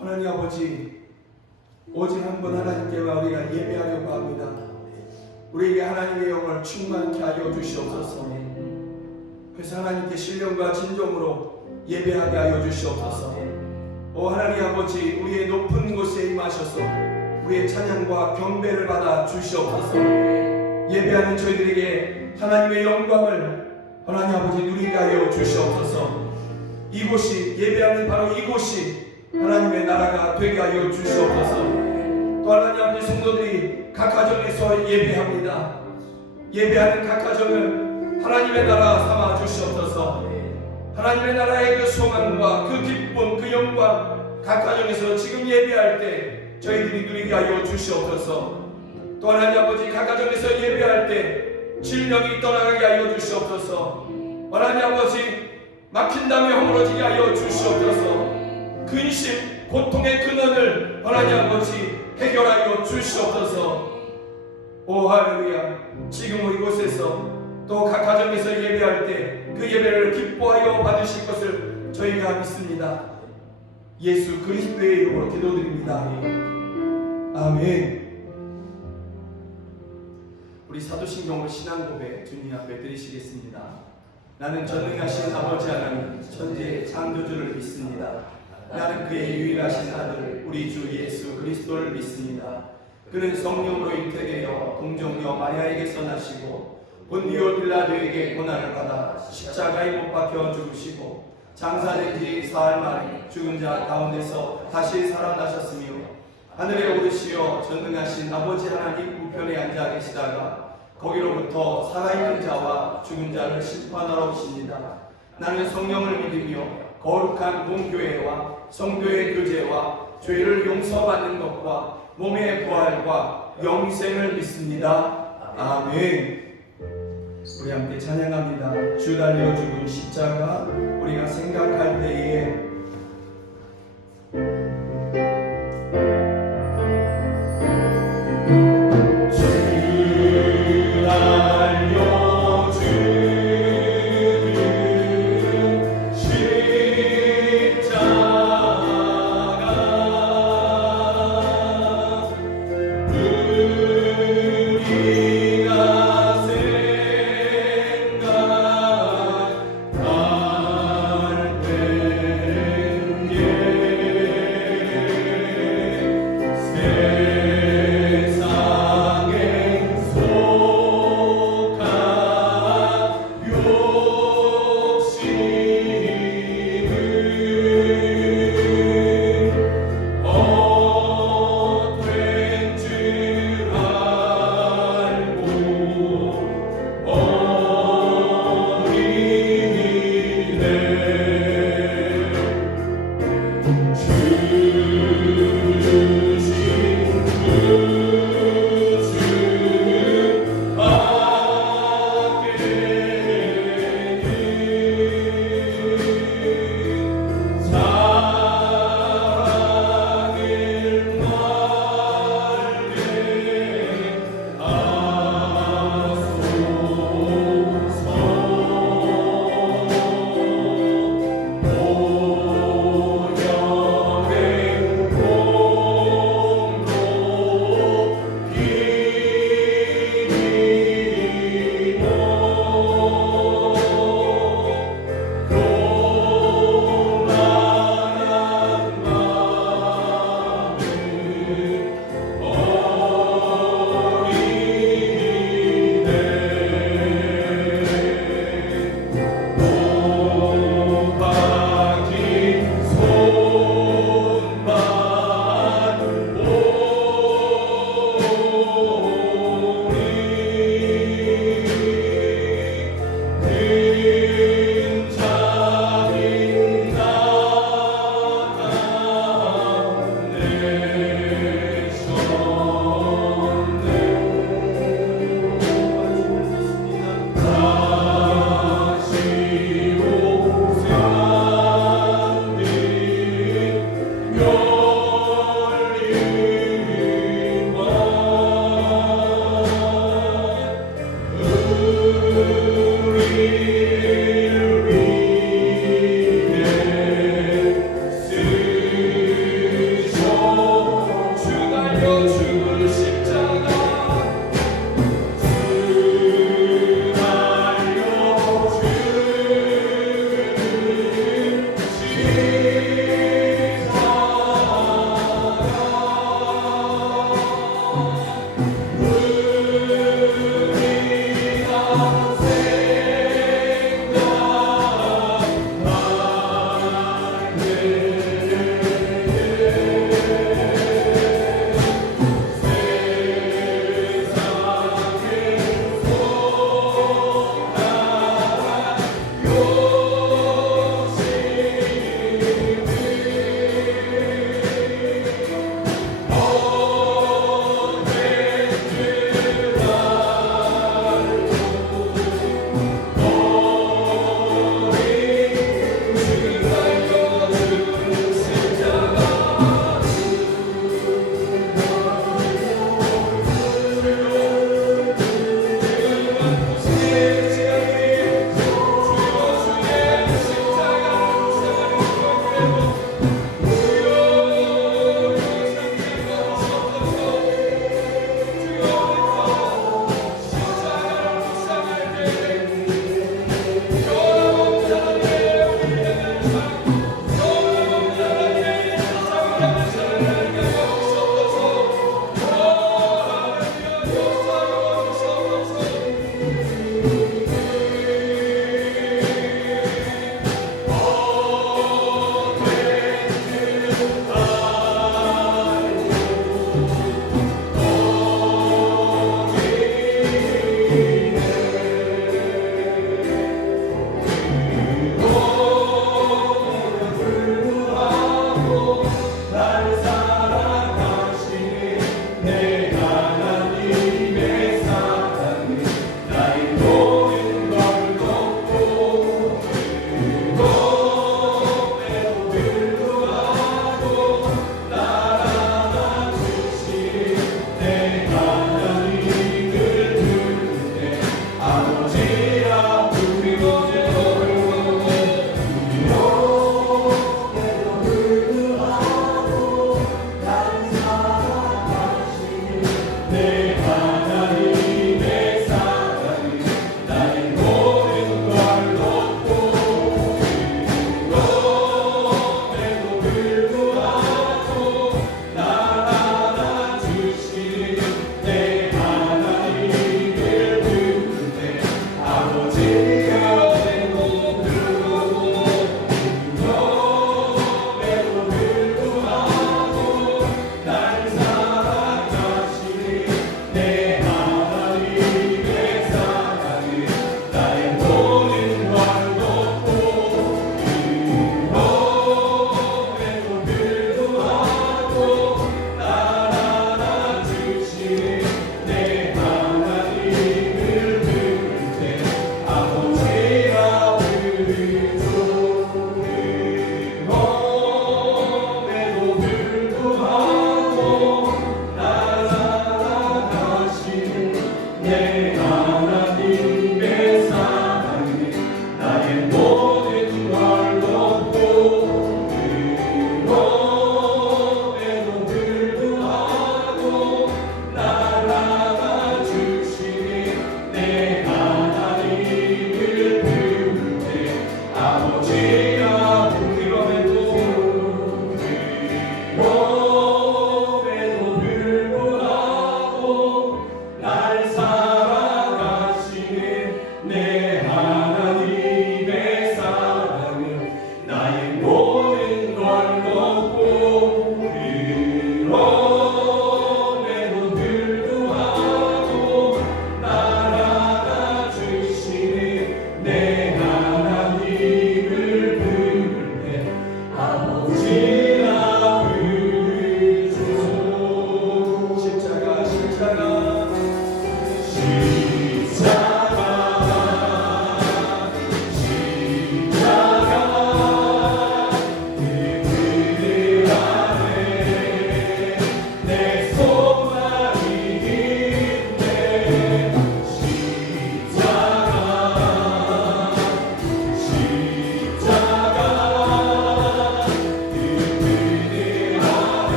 하나님 아버지, 오직 한 번 하나님께만 우리가 예배하려고 합니다. 우리에게 하나님의 영을 충만케 하여 주시옵소서. 그래서 하나님께 신령과 진정으로 예배하게 하여 주시옵소서. 오 하나님 아버지, 우리의 높은 곳에 임하셔서 우리의 찬양과 경배를 받아 주시옵소서. 예배하는 저희들에게 하나님의 영광을 하나님 아버지 누리게 하여 주시옵소서. 이곳이, 예배하는 바로 이곳이 하나님의 나라가 되게 하여 주시옵소서. 또 하나님 아버지, 성도들이 각 가정에서 예배합니다. 예배하는 각 가정을 하나님의 나라 삼아 주시옵소서. 하나님의 나라의 그 소망과 그 기쁨, 그 영광 각 가정에서 지금 예배할 때 저희들이 누리게 하여 주시옵소서. 또 하나님 아버지, 각 가정에서 예배할 때 질병이 떠나가게 하여 주시옵소서. 하나님 아버지, 막힌 담에 허물어지게 하여 주시옵소서. 근심, 고통의 근원을 하나님 아버지 해결하여 주시옵소서. 오 할렐루야. 지금 이곳에서 또 각 가정에서 예배할 때 그 예배를 기뻐하여 받으실 것을 저희가 믿습니다. 예수 그리스도의 이름으로 기도드립니다. 아멘. 우리 사도신경으로 신앙고백 주님 앞에 드리시겠습니다. 나는 전능하신 아버지 하나님 천지의 창조주를 믿습니다. 나는 그의 유일하신 아들 우리 주 예수 그리스도를 믿습니다. 그는 성령으로 잉태되어 동정녀 마리아에게서 나시고 본디오 빌라도에게 고난을 받아 십자가에 못 박혀 죽으시고 장사된 지 사흘 만에 죽은 자 가운데서 다시 살아나셨으며 하늘에 오르시어 전능하신 아버지 하나님 우편에 앉아 계시다가 거기로부터 살아있는 자와 죽은 자를 심판하러 오십니다. 나는 성령을 믿으며 거룩한 공교회와 성도의 교제와 죄를 용서받는 것과 몸의 부활과 영생을 믿습니다. 아멘. 우리 함께 찬양합니다. 주 달려 죽은 십자가 우리가 생각할 때에 생각할 때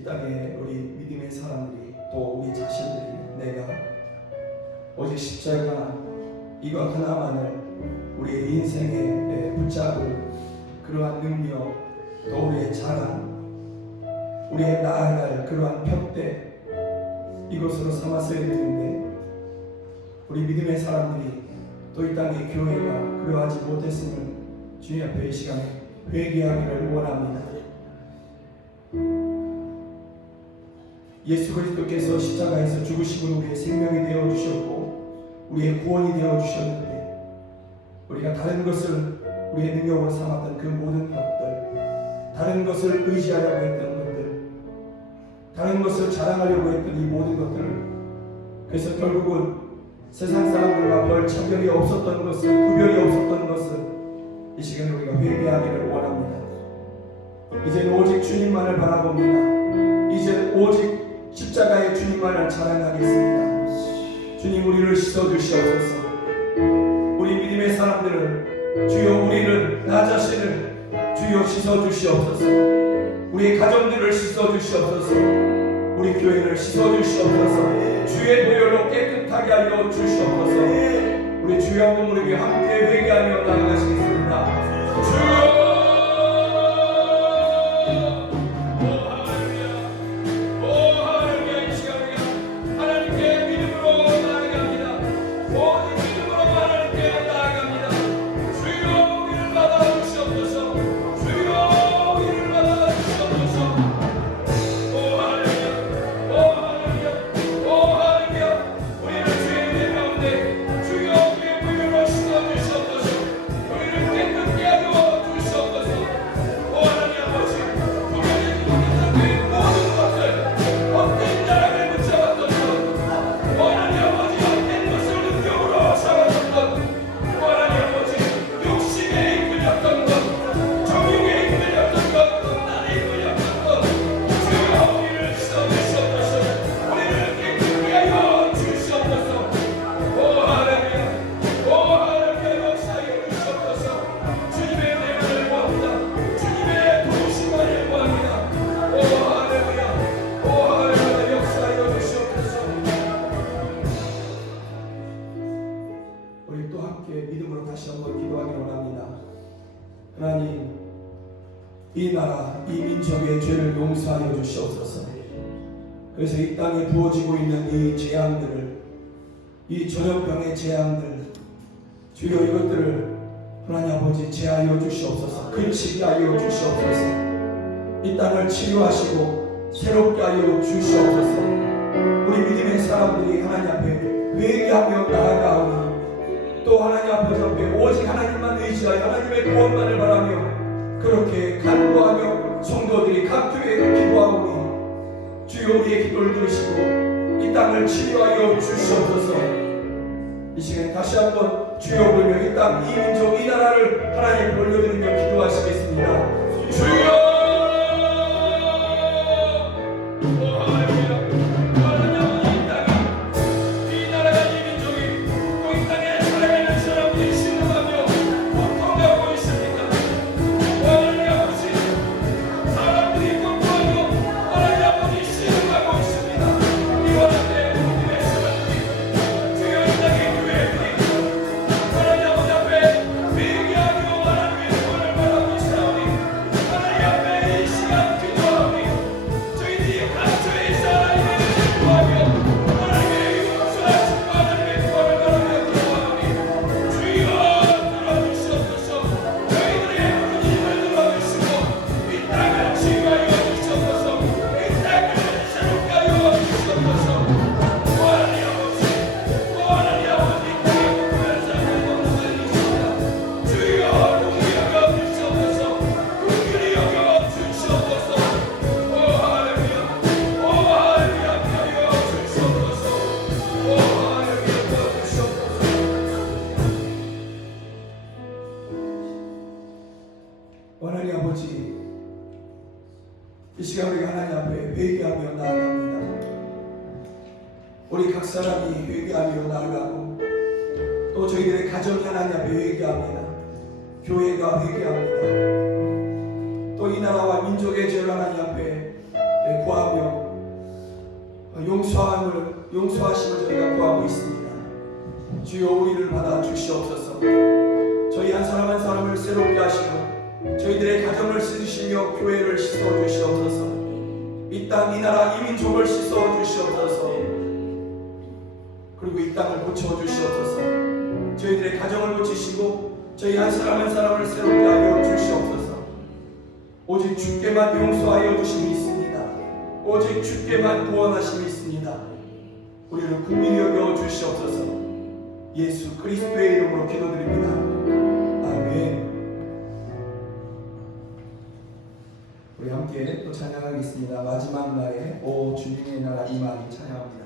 이 땅에 우리 믿음의 사람들이 또 우리 자신들이 내가 오직 십자가 이것 하나만을 우리의 인생에 붙잡을 그러한 능력, 또 우리의 자랑, 우리의 나아갈 그러한 벽대, 이것으로 삼았어야 되는데 우리 믿음의 사람들이 또 이 땅의 교회가 그러하지 못했음을 주님 앞에 이 시간에 회개하기를 원합니다. 예수 그리스도께서 십자가에서 죽으심으로 우리의 생명이 되어 주셨고 우리의 구원이 되어 주셨는데 우리가 다른 것을 우리의 능력으로 삼았던 그 모든 것들, 다른 것을 의지하려고 했던 것들, 다른 것을 자랑하려고 했던 이 모든 것들을, 그래서 결국은 세상 사람들과 별 차별이 없었던 것을, 구별이 없었던 것을 이 시간에 우리가 회개하기를 원합니다. 이제는 오직 주님만을 바라봅니다. 이제는 오직 십자가의 주님만을 자랑하겠습니다. 주님, 우리를 씻어주시옵소서. 우리 믿음의 사람들을, 주여 우리를, 나 자신을 주여 씻어주시옵소서. 우리 가정들을 씻어주시옵소서. 우리 교회를 씻어주시옵소서. 주의 보혈로 깨끗하게 하여 주시옵소서. 우리 주여 한번 우리 함께 회개하며 나아가시겠습니다. 주여, 하나님, 이 나라, 이 민족의 죄를 용서하여 주시옵소서. 그래서 이 땅에 부어지고 있는 이 재앙들을, 이 전염병의 재앙들, 주여 이것들을 하나님 아버지 제하여 주시옵소서. 근치게 하여 주시옵소서. 이 땅을 치유하시고 새롭게 하여 주시옵소서. 우리 믿음의 사람들이 하나님 앞에 회개하며 나아가오니 또 하나님 앞에 오직 하나님만 의지하여 하나님의 구원만을 바라며 그렇게 간구하며 성도들이 각 교회에 기도하오니 주여 우리의 기도를 들으시고 이 땅을 치유하여 주시옵소서. 이 시간에 다시 한번 주여 부르며 이 땅, 이 민족, 이 나라를 하나님께 올려드리며 기도하시겠습니다. 주여! 하나님 아버지, 이 시간 우리가 하나님 앞에 회개하며 나아갑니다. 우리 각 사람이 회개하며 나아가고 또 저희들의 가정이 하나님 앞에 회개합니다. 교회가 회개합니다. 또 이 나라와 민족의 죄를 하나님 앞에 구하고 용서하심을 저희가 구하고 있습니다. 주여 우리를 받아 주시옵소서. 저희 한 사람 한 사람을 새롭게 하시고 저희들의 가정을 씻으시며 교회를 씻어 주시옵소서. 이 땅, 이 나라, 이 민족을 씻어 주시옵소서. 그리고 이 땅을 고쳐 주시옵소서. 저희들의 가정을 고치시고 저희 한 사람 한 사람을 새롭게 하여 주시옵소서. 오직 주께만 용서하여 주심이 있습니다. 오직 주께만 구원하심이 있습니다. 우리를 국민이 여겨 주시옵소서. 예수 그리스도의 이름으로 기도드립니다. 아멘. 우리 함께 또 찬양하겠습니다. 마지막 날에 오 주님의 나라 임하리 찬양합니다.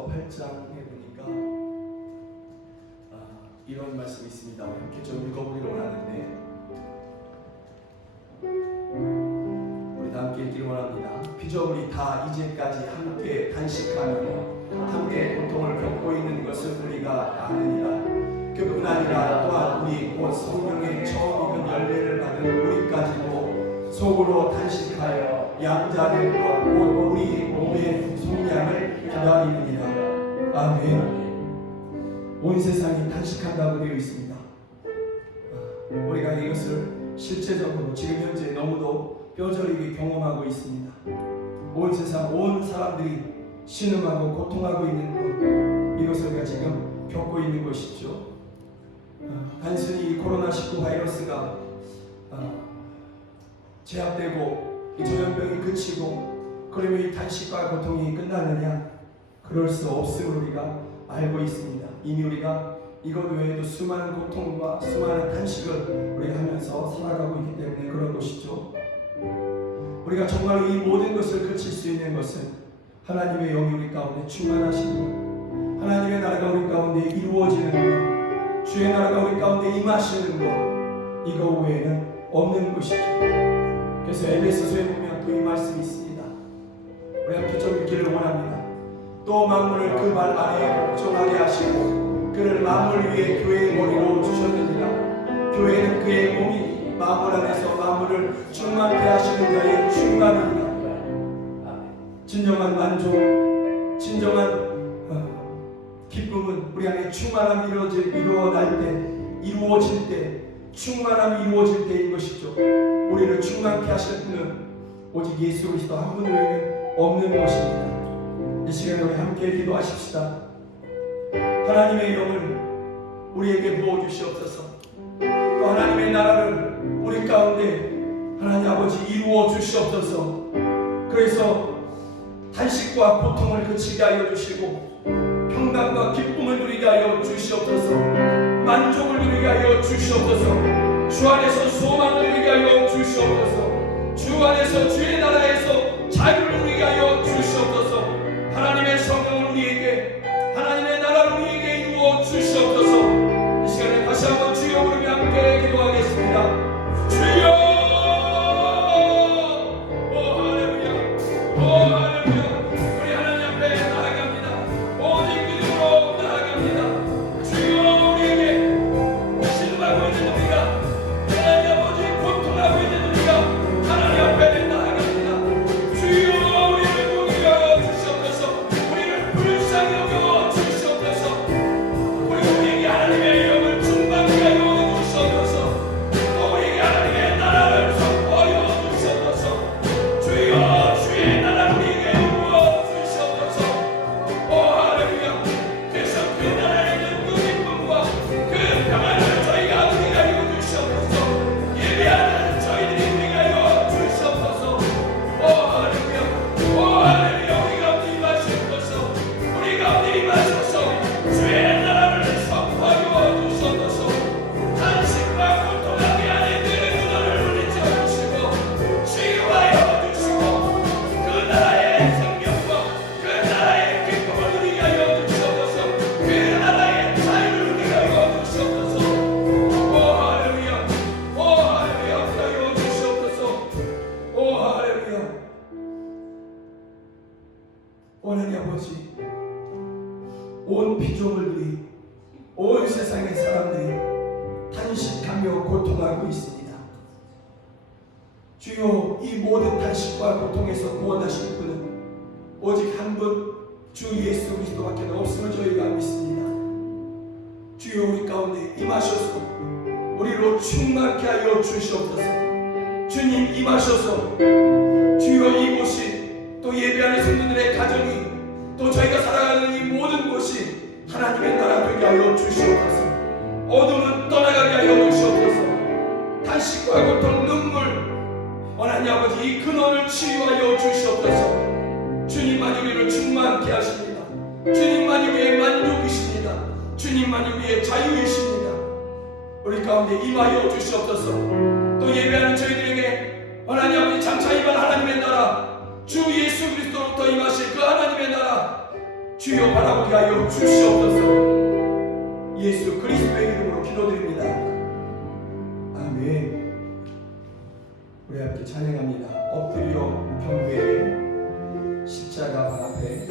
에베소서 8장에 보니까 이런 말씀이 있습니다. 함께 좀 읽어보기를 원하는데 우리 다 함께 읽기를 원합니다. 비록 우리 다 이제까지 함께 단식하며 함께 고통을 겪고 있는 것을 우리가 아느니라. 그뿐 아니라 또한 우리 곧 성령의 처음 익은 열매를 받은 우리까지도 속으로 단식하여 양자될 것 곧 우리 몸의 속량을 기다리느니라. 아멘. 온 세상이 단식한다고 되어 있습니다. 우리가 이것을 실제적으로 지금 현재 너무도 뼈저리게 경험하고 있습니다. 온 세상 온 사람들이 신음하고 고통하고 있는 것, 이것을 우리가 지금 겪고 있는 것이죠. 단순히 코로나19 바이러스가 제압되고 이 전염병이 그치고 그러면 이 단식과 고통이 끝나느냐? 그럴 수 없음을 우리가 알고 있습니다. 이미 우리가 이것 외에도 수많은 고통과 수많은 단식을 우리가 하면서 살아가고 있기 때문에 그런 것이죠. 우리가 정말 이 모든 것을 그칠 수 있는 것은 하나님의 영이 우리 가운데 충만하시고 하나님의 나라가 우리 가운데 이루어지는 것, 주의 나라가 우리 가운데 임하시는 것, 이거 외에는 없는 것이죠. 그래서 에베소서에 보면 또 이 말씀이 있습니다. 우리 함께 좀 읽기를 원합니다. 또 만물을 그 발 아래에 복종하게 하시고 그를 만물 위에 교회의 머리로 주셨느니라. 교회는 그의 몸이니 만물 안에서 만물을 충만케 하시는 자의 충만이니라. 진정한 만족, 진정한 기쁨은 우리 안에 충만함이 이루어질 때, 충만함이 이루어질 때인 것이죠. 우리를 충만케 하실 분은 오직 예수 그리스도 한 분 외에는 없는 것입니다. 이 시간에 우리 함께 기도하십시다. 하나님의 영을 우리에게 부어주시옵소서. 또 하나님의 나라를 우리 가운데 하나님 아버지 이루어 주시옵소서. 그래서 단식과 고통을 그치게 하여 주시고 평강과 기쁨을 누리게 하여 주시옵소서. 만족을 누리게 하여 주시옵소서. 주 안에서 소망을 누리게 하여 주시옵소서. 주 안에서 주의 나라에서 자유를 누리게 하여 주시옵소서. 하나님의 성령을 우리에게, 하나님의 나라를 우리에게 이루어 주시옵소서. 이 시간에 다시 한번 주여 부르며 함께 기도하겠습니다. 주여! 오 할렐루야! 오 할렐루야! 우리 하나님 앞에 나아갑니다. 오직 믿음으로 나아갑니다. 주여 우리에게 신음하고 있는 우리가, 하나님 아버지 고통하고 있는 우리가 하나님 앞에 나아갑니다. 주여 우리를 용기하여 주시옵소서. 우리를 불쌍히 여겨 주시옵소서. 우리에게 하나님의 영을 충만케 하여 주시옵소서. 또 우리에게 하나님의 나라를 선포하여 주시옵소서. 주여 주의 나라를 우리에게 이루어 주시옵소서. 오 할렐루야. 그래서 그 나라에 있는 그 기쁨과 그 평안을 저희가 누리게 하여 주시옵소서. 예배하는 저희들이 누리게 하여 주시옵소서. 오 할렐루야. 오 할렐루야. 우리 가운데 임하시옵소서. 우리 가운데 임하소서. 주의 나라를 선포하여 주시옵소서. 단식과 고통하게 안에 늘 눈을 울리지 않으시고 치유하여 주시고 그 나라의 생명과 그 나라의 기쁨을 누리게 하여 주시옵소서. 그 나라의 자유를 누리게 하여 주시옵소서. 오 할렐루야. 오 할렐루야. 하여 주시옵소서. 오 할렐루야. 하나님 아버지, 온 피조물들이, 온 세상의 사람들이 단식하며 고통하고 있습니다. 주여, 이 모든 단식과 고통에서 구원하실 분은 오직 한 분, 주 예수 그리스도밖에 없음을 저희가 믿습니다. 주여, 우리 가운데 임하셔서 우리로 충만케 하여 주시옵소서. 주님 임하셔서 주여, 이곳이 또 예배하는 성도들의 가정이, 또 저희가 살아가는 이 모든 곳이 하나님의 나라 되게 하여 주시옵소서. 어둠은 떠나가게 하여 주시옵소서. 단식과 고통, 눈물, 하나님 아버지 이 근원을 치유하여 주시옵소서. 주님만이 우리를 충만케 하십니다. 주님만이 우리의 만족이십니다. 주님만이 우리의 자유이십니다. 우리 가운데 임하여 주시옵소서. 또 예배하는 저희들에게 하나님 아버지 장차 임할 하나님의 나라, 주 예수 그리스도로부터 임하실 그 하나님의 나라, 주여 바라보게 하여 주시옵소서. 예수 그리스도의 이름으로 기도드립니다. 아멘. 우리 함께 찬양합니다. 엎드려 경배에 십자가 발 앞에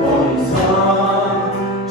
더 이상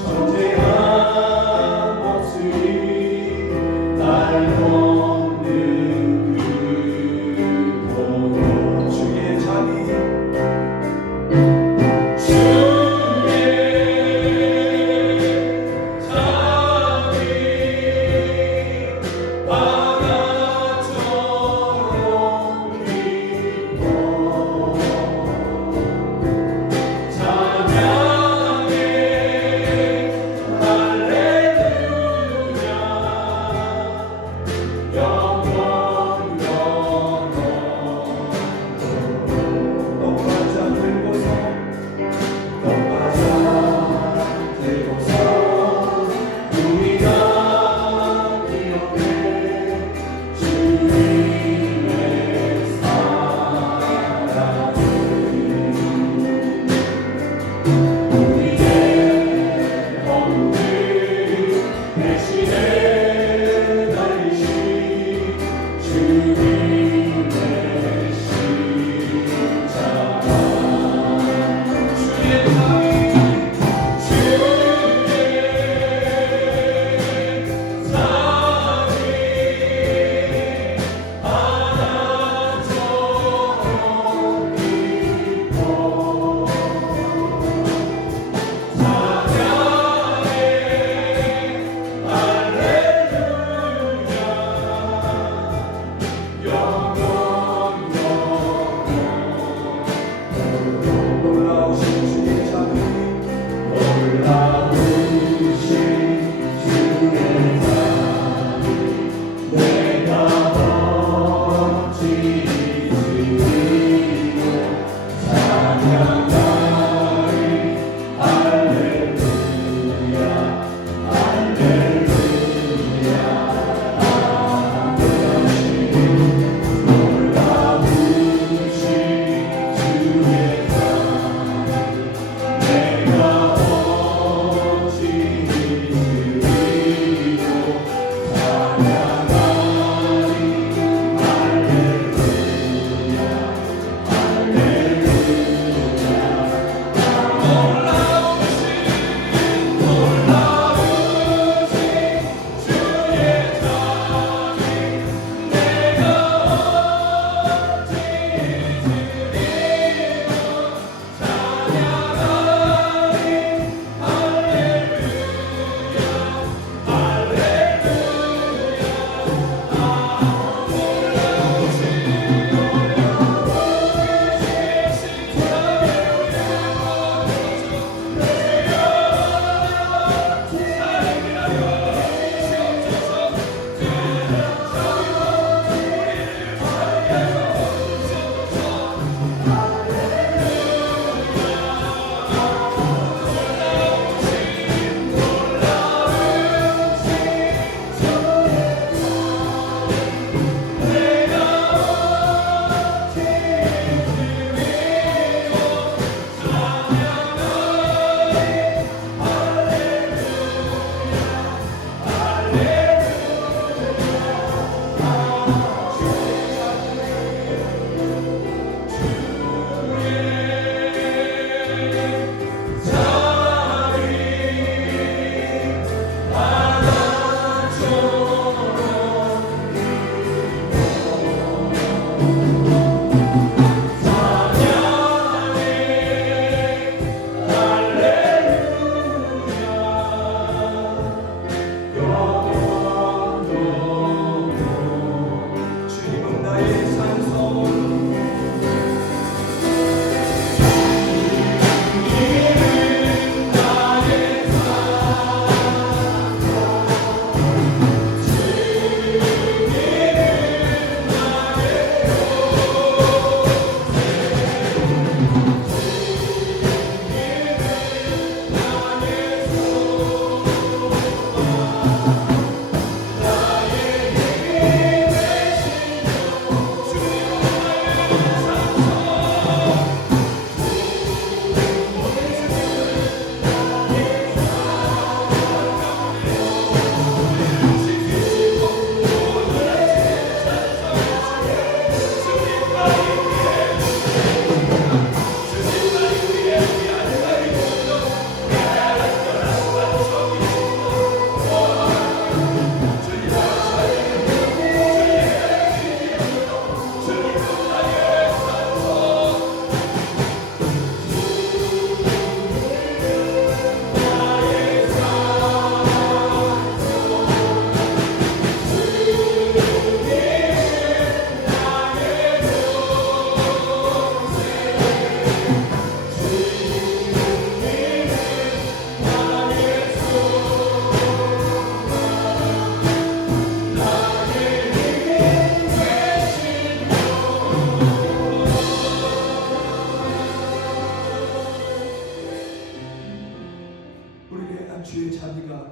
하나님 주의 자비가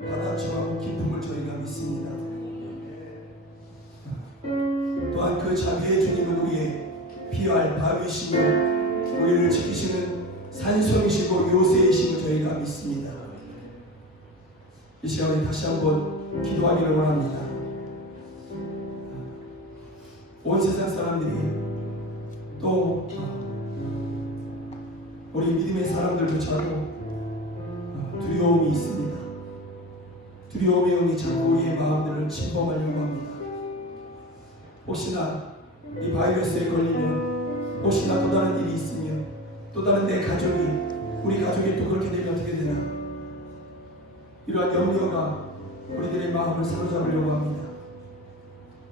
받아쳐하고 기쁨을 저희가 믿습니다. 또한 그 자비의 주님은 우리의 피할 바위시고 우리를 지키시는 산성이시고 요새이심을 저희가 믿습니다. 이 시간에 다시 한번 기도하기를 원합니다. 온 세상 사람들이 또 우리 믿음의 사람들조차도 두려움이 있습니다. 두려움의 영이 자꾸 우리의 마음들을 침범하려고 합니다. 혹시나 이 바이러스에 걸리면, 혹시나 또 다른 일이 있으면, 또 다른 내 가족이, 우리 가족이 또 그렇게 되면 어떻게 되나, 이러한 염려가 우리들의 마음을 사로잡으려고 합니다.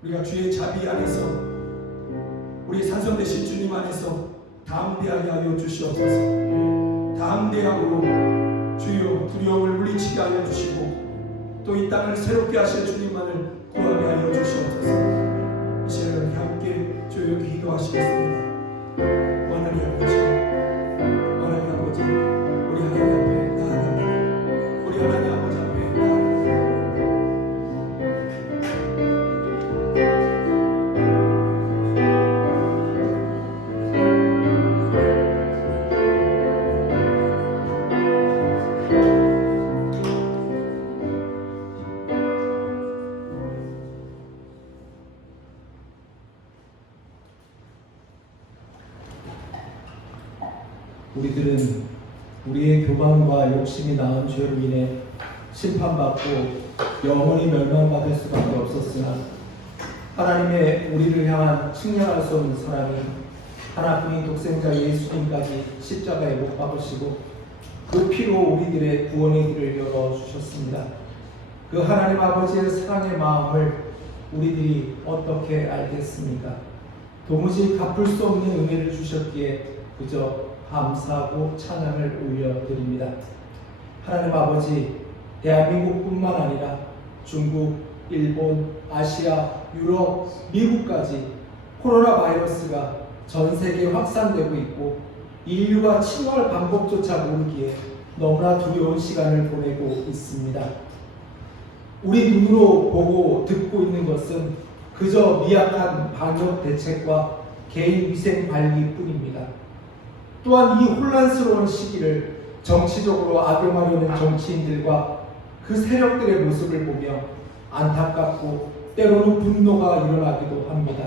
우리가 주의 자비 안에서, 우리 산성 되신 주님 안에서 담대하게 하여 주시옵소서. 담대함으로 주여 두려움을 물리치게 하여 주시고 또 이 땅을 새롭게 하실 주님만을 구하게 하여 주시옵소서. 이 시간에 함께 조용히 기도하시겠습니다. 하나님 아버지, 하나님 아버지, 우리 하나님 앞에 나아갑니다. 우리 하나님 아버지 앞에 우리들은 우리의 교만과 욕심이 낳은 죄로 인해 심판받고 영원히 멸망받을 수밖에 없었으나 하나님의 우리를 향한 측량할 수 없는 사랑이 하나뿐인 독생자 예수님까지 십자가에 못 박으시고 그 피로 우리들의 구원의 길을 열어주셨습니다. 그 하나님 아버지의 사랑의 마음을 우리들이 어떻게 알겠습니까? 도무지 갚을 수 없는 은혜를 주셨기에 그저 감사하고 찬양을 올려드립니다. 하나님 아버지, 대한민국뿐만 아니라 중국, 일본, 아시아, 유럽, 미국까지 코로나 바이러스가 전 세계에 확산되고 있고 인류가 치료할 방법조차 모르기에 너무나 두려운 시간을 보내고 있습니다. 우리 눈으로 보고 듣고 있는 것은 그저 미약한 방역 대책과 개인 위생 관리뿐입니다. 또한 이 혼란스러운 시기를 정치적으로 악용하려는 정치인들과 그 세력들의 모습을 보며 안타깝고 때로는 분노가 일어나기도 합니다.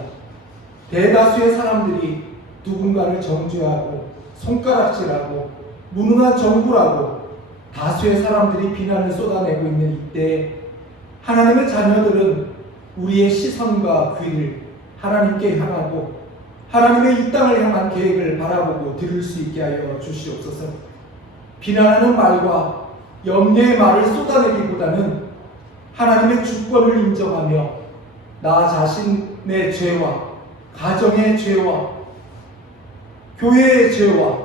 대다수의 사람들이 누군가를 정죄하고 손가락질하고 무능한 정부라고 다수의 사람들이 비난을 쏟아내고 있는 이때에 하나님의 자녀들은 우리의 시선과 귀를 하나님께 향하고 하나님의 이 땅을 향한 계획을 바라보고 들을 수 있게 하여 주시옵소서. 비난하는 말과 염려의 말을 쏟아내기보다는 하나님의 주권을 인정하며 나 자신의 죄와 가정의 죄와 교회의 죄와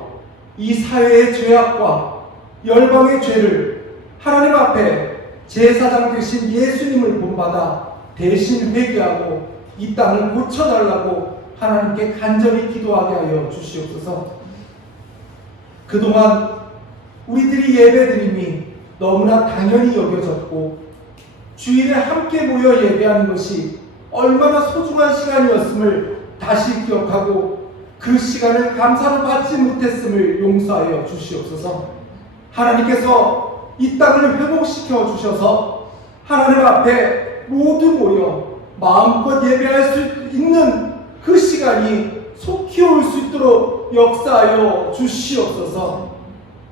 이 사회의 죄악과 열방의 죄를 하나님 앞에 제사장 되신 예수님을 본받아 대신 회개하고 이 땅을 고쳐달라고 하나님께 간절히 기도하게 하여 주시옵소서. 그동안 우리들이 예배드림이 너무나 당연히 여겨졌고 주일에 함께 모여 예배하는 것이 얼마나 소중한 시간이었음을 다시 기억하고 그 시간을 감사로 받지 못했음을 용서하여 주시옵소서. 하나님께서 이 땅을 회복시켜 주셔서 하나님 앞에 모두 모여 마음껏 예배할 수 있는 그 시간이 속히 올 수 있도록 역사하여 주시옵소서.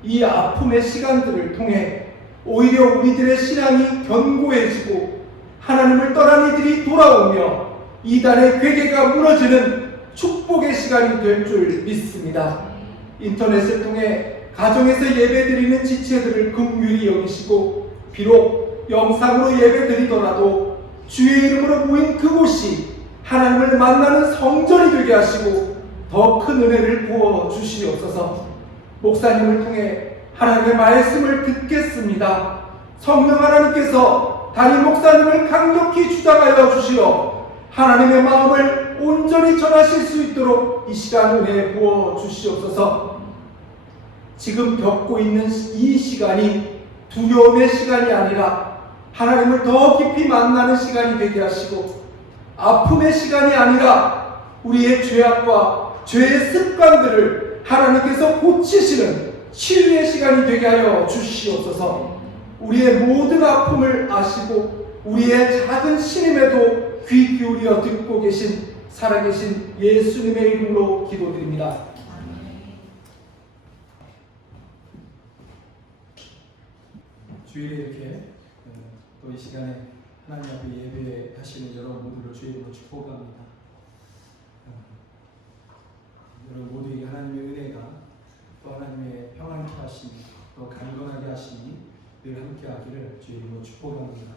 이 아픔의 시간들을 통해 오히려 우리들의 신앙이 견고해지고 하나님을 떠난 이들이 돌아오며 이단의 괴계가 무너지는 축복의 시간이 될 줄 믿습니다. 인터넷을 통해 가정에서 예배드리는 지체들을 긍휼히 여기시고 비록 영상으로 예배드리더라도 주의 이름으로 모인 그곳이 하나님을 만나는 성전이 되게 하시고 더 큰 은혜를 부어 주시옵소서. 목사님을 통해 하나님의 말씀을 듣겠습니다. 성령 하나님께서 담임 목사님을 강력히 주장하여 주시어 하나님의 마음을 온전히 전하실 수 있도록 이 시간 은혜 부어 주시옵소서. 지금 겪고 있는 이 시간이 두려움의 시간이 아니라 하나님을 더 깊이 만나는 시간이 되게 하시고, 아픔의 시간이 아니라 우리의 죄악과 죄의 습관들을 하나님께서 고치시는 치유의 시간이 되게 하여 주시옵소서. 우리의 모든 아픔을 아시고 우리의 작은 신임에도 귀 기울여 듣고 계신 살아계신 예수님의 이름으로 기도드립니다. 주일에 이렇게 또 이 시간에 하나님 앞에 예배하시는 여러분 모두를 주의 이름으로 축복합니다. 여러분 모두에게 하나님의 은혜가 또 하나님의 평안케 하심이 또 강건하게 하심이 늘 함께하기를 주의 이름으로 축복합니다.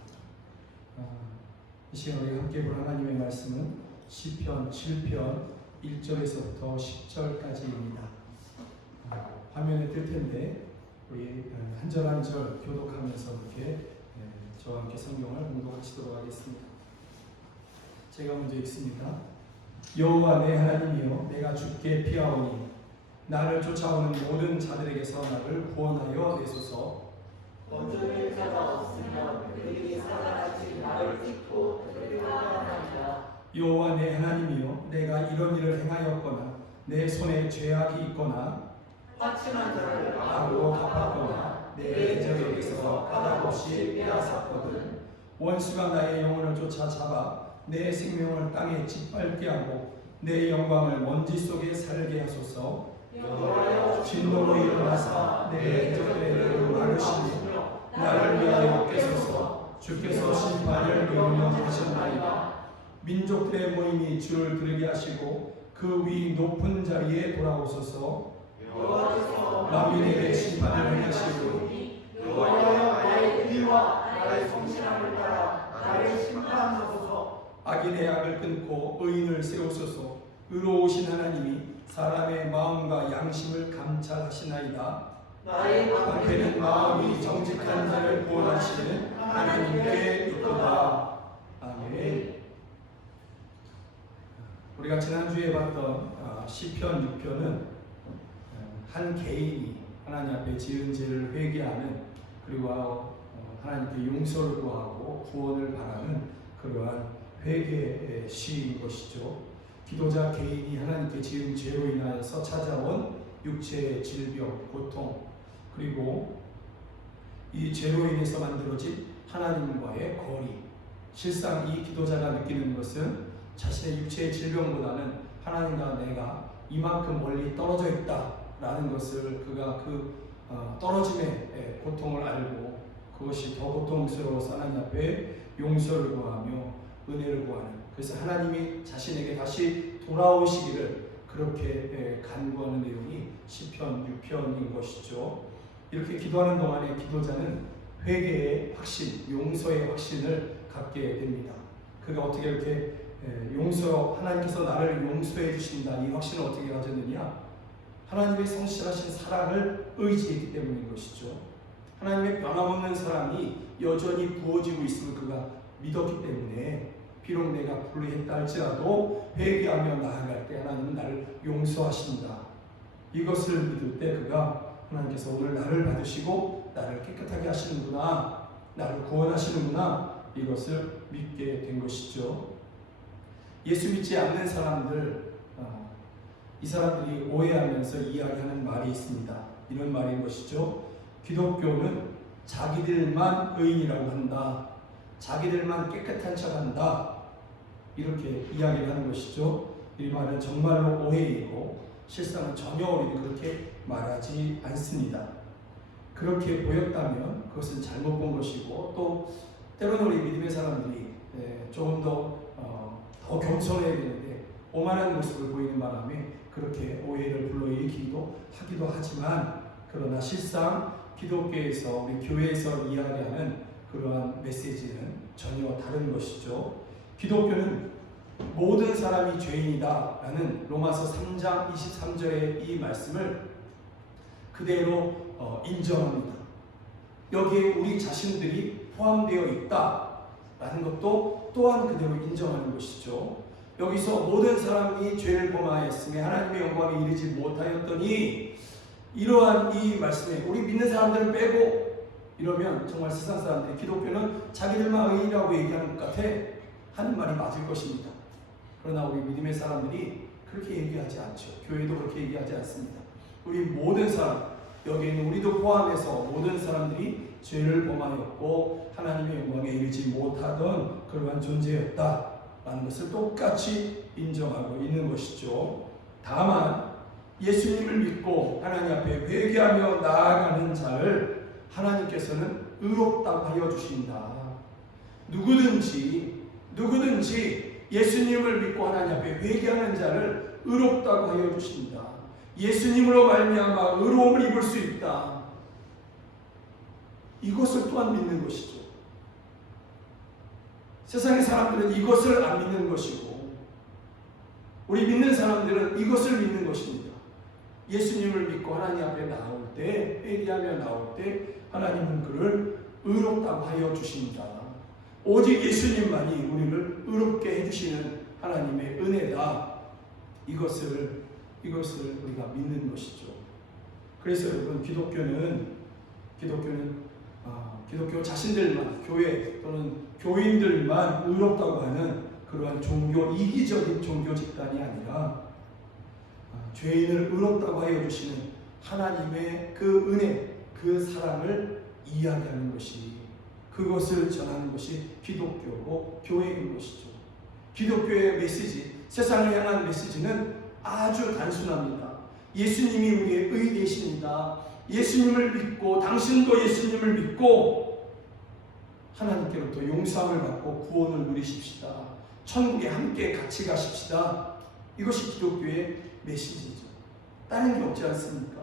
이 시간 우리가 함께 볼 하나님의 말씀은 시편 7편 1절에서부터 10절까지입니다. 화면에 뜰 텐데 우리 한 절 한 절 교독하면서 이렇게 저와 함께 성경을 공독하시도록 하겠습니다. 제가 먼저 읽습니다. 여호와 내 하나님이여, 내가 주께 피하오니 나를 쫓아오는 모든 자들에게서 나를 구원하여 내소서. 온전히 자가 없으면 그들이 사자같이 나를 찢고 뜯어나간다. 여호와 내 하나님이여, 내가 이런 일을 행하였거나 내 손에 죄악이 있거나 화친한 자를 악으로 갚았거나 내 대적에게서 까닭없이 빼앗았거든 원수가 나의 영혼을 쫓아잡아 내 생명을 땅에 짓밟게 하고 내 영광을 먼지 속에 살게 하소서. 여호와여 진노로 일어나사 내 대적들을 막으시니 나를 위하여 깨소서. 주께서 심판을 명령하셨나이다. 민족들의 모임이 주를 들으게 하시고 그 위 높은 자리에 돌아오소서. 여호와께서 만민에게 심판을 행하시고 여호와여 나의 의와 나의 성실함을 따라 나를 심판하소서. 악인의 악을 끊고 의인을 세우소서. 의로우신 하나님이 사람의 마음과 양심을 감찰하시나이다. 나의 방패는 마음이 정직한 자를 구원하시는 하나님께 있도다. 아멘. 우리가 지난주에 봤던 시편 6편은 한 개인이 하나님 앞에 지은 죄를 회개하는, 그리고 하나님께 용서를 구하고 구원을 바라는 그러한 회개의 시인 것이죠. 기도자 개인이 하나님께 지은 죄로 인하여서 찾아온 육체의 질병, 고통, 그리고 이 죄로 인해서 만들어진 하나님과의 거리. 실상 이 기도자가 느끼는 것은 자신의 육체의 질병보다는 하나님과 내가 이만큼 멀리 떨어져 있다라는 것을 그가 떨어짐의 고통을 알고 그것이 더 고통스러워서 하나님 앞에 용서를 구하며 은혜를 구하는, 그래서 하나님이 자신에게 다시 돌아오시기를 그렇게 간구하는 내용이 시편 6편인 것이죠. 이렇게 기도하는 동안에 기도자는 회개의 확신, 용서의 확신을 갖게 됩니다. 그가 어떻게 이렇게 하나님께서 나를 용서해 주신다, 이 확신을 어떻게 가졌느냐? 하나님의 성실하신 사랑을 의지했기 때문인 것이죠. 하나님의 변함없는 사랑이 여전히 부어지고 있음을 그가 믿었기 때문에 비록 내가 불의했다 할지라도 회개하며 나아갈 때 하나님은 나를 용서하신다. 이것을 믿을 때 그가 하나님께서 오늘 나를 받으시고 나를 깨끗하게 하시는구나, 나를 구원하시는구나, 이것을 믿게 된 것이죠. 예수 믿지 않는 사람들, 이 사람들이 오해하면서 이야기하는 말이 있습니다. 이런 말인 것이죠. 기독교는 자기들만 의인이라고 한다, 자기들만 깨끗한 척한다, 이렇게 이야기를 하는 것이죠. 이 말은 정말로 오해이고 실상은 전혀 우리는 그렇게 말하지 않습니다. 그렇게 보였다면 그것은 잘못 본 것이고, 또 때로는 우리 믿음의 사람들이 조금 더 겸손해야 되는데 오만한 모습을 보이는 바람에 그렇게 오해를 불러일으키기도 하기도 하지만, 그러나 실상 기독교에서, 우리 교회에서 이야기하는 그러한 메시지는 전혀 다른 것이죠. 기독교는 모든 사람이 죄인이다 라는 로마서 3장 23절의 이 말씀을 그대로 인정합니다. 여기에 우리 자신들이 포함되어 있다 라는 것도 또한 그대로 인정하는 것이죠. 여기서 모든 사람이 죄를 범하였으며 하나님의 영광에 이르지 못하였더니, 이러한 이 말씀에 우리 믿는 사람들을 빼고 이러면 정말 세상 사람들이 기독교는 자기들만 의인이라고 얘기하는 것 같아 하는 말이 맞을 것입니다. 그러나 우리 믿음의 사람들이 그렇게 얘기하지 않죠. 교회도 그렇게 얘기하지 않습니다. 우리 모든 사람, 여기에는 우리도 포함해서 모든 사람들이 죄를 범하였고 하나님의 영광에 이르지 못하던 그러한 존재였다라는 것을 똑같이 인정하고 있는 것이죠. 다만 예수님을 믿고 하나님 앞에 회개하며 나아가는 자를 하나님께서는 의롭다고 하여 주신다. 누구든지 예수님을 믿고 하나님 앞에 회개하는 자를 의롭다고 하여 주신다. 예수님으로 말미암아 의로움을 입을 수 있다. 이것을 또한 믿는 것이죠. 세상의 사람들은 이것을 안 믿는 것이고 우리 믿는 사람들은 이것을 믿는 것입니다. 예수님을 믿고 하나님 앞에 나올 때, 회개하며 나올 때 하나님은 그를 의롭다고 하여 주신다. 오직 예수님만이 우리를 의롭게 해주시는 하나님의 은혜다. 이것을 우리가 믿는 것이죠. 그래서 여러분 기독교 자신들만, 교회 또는 교인들만 의롭다고 하는 그러한 이기적인 종교 집단이 아니라 죄인을 의롭다고 하여 주시는 하나님의 그 은혜, 그 사랑을 이야기하는 것이, 그것을 전하는 것이 기독교고 교회인 것이죠. 기독교의 메시지, 세상을 향한 메시지는 아주 단순합니다. 예수님이 우리의 의 되십니다. 예수님을 믿고, 당신도 예수님을 믿고 하나님께로부터 용서함을 받고 구원을 누리십시다. 천국에 함께 같이 가십시다. 이것이 기독교의 메시지죠. 다른 게 없지 않습니까?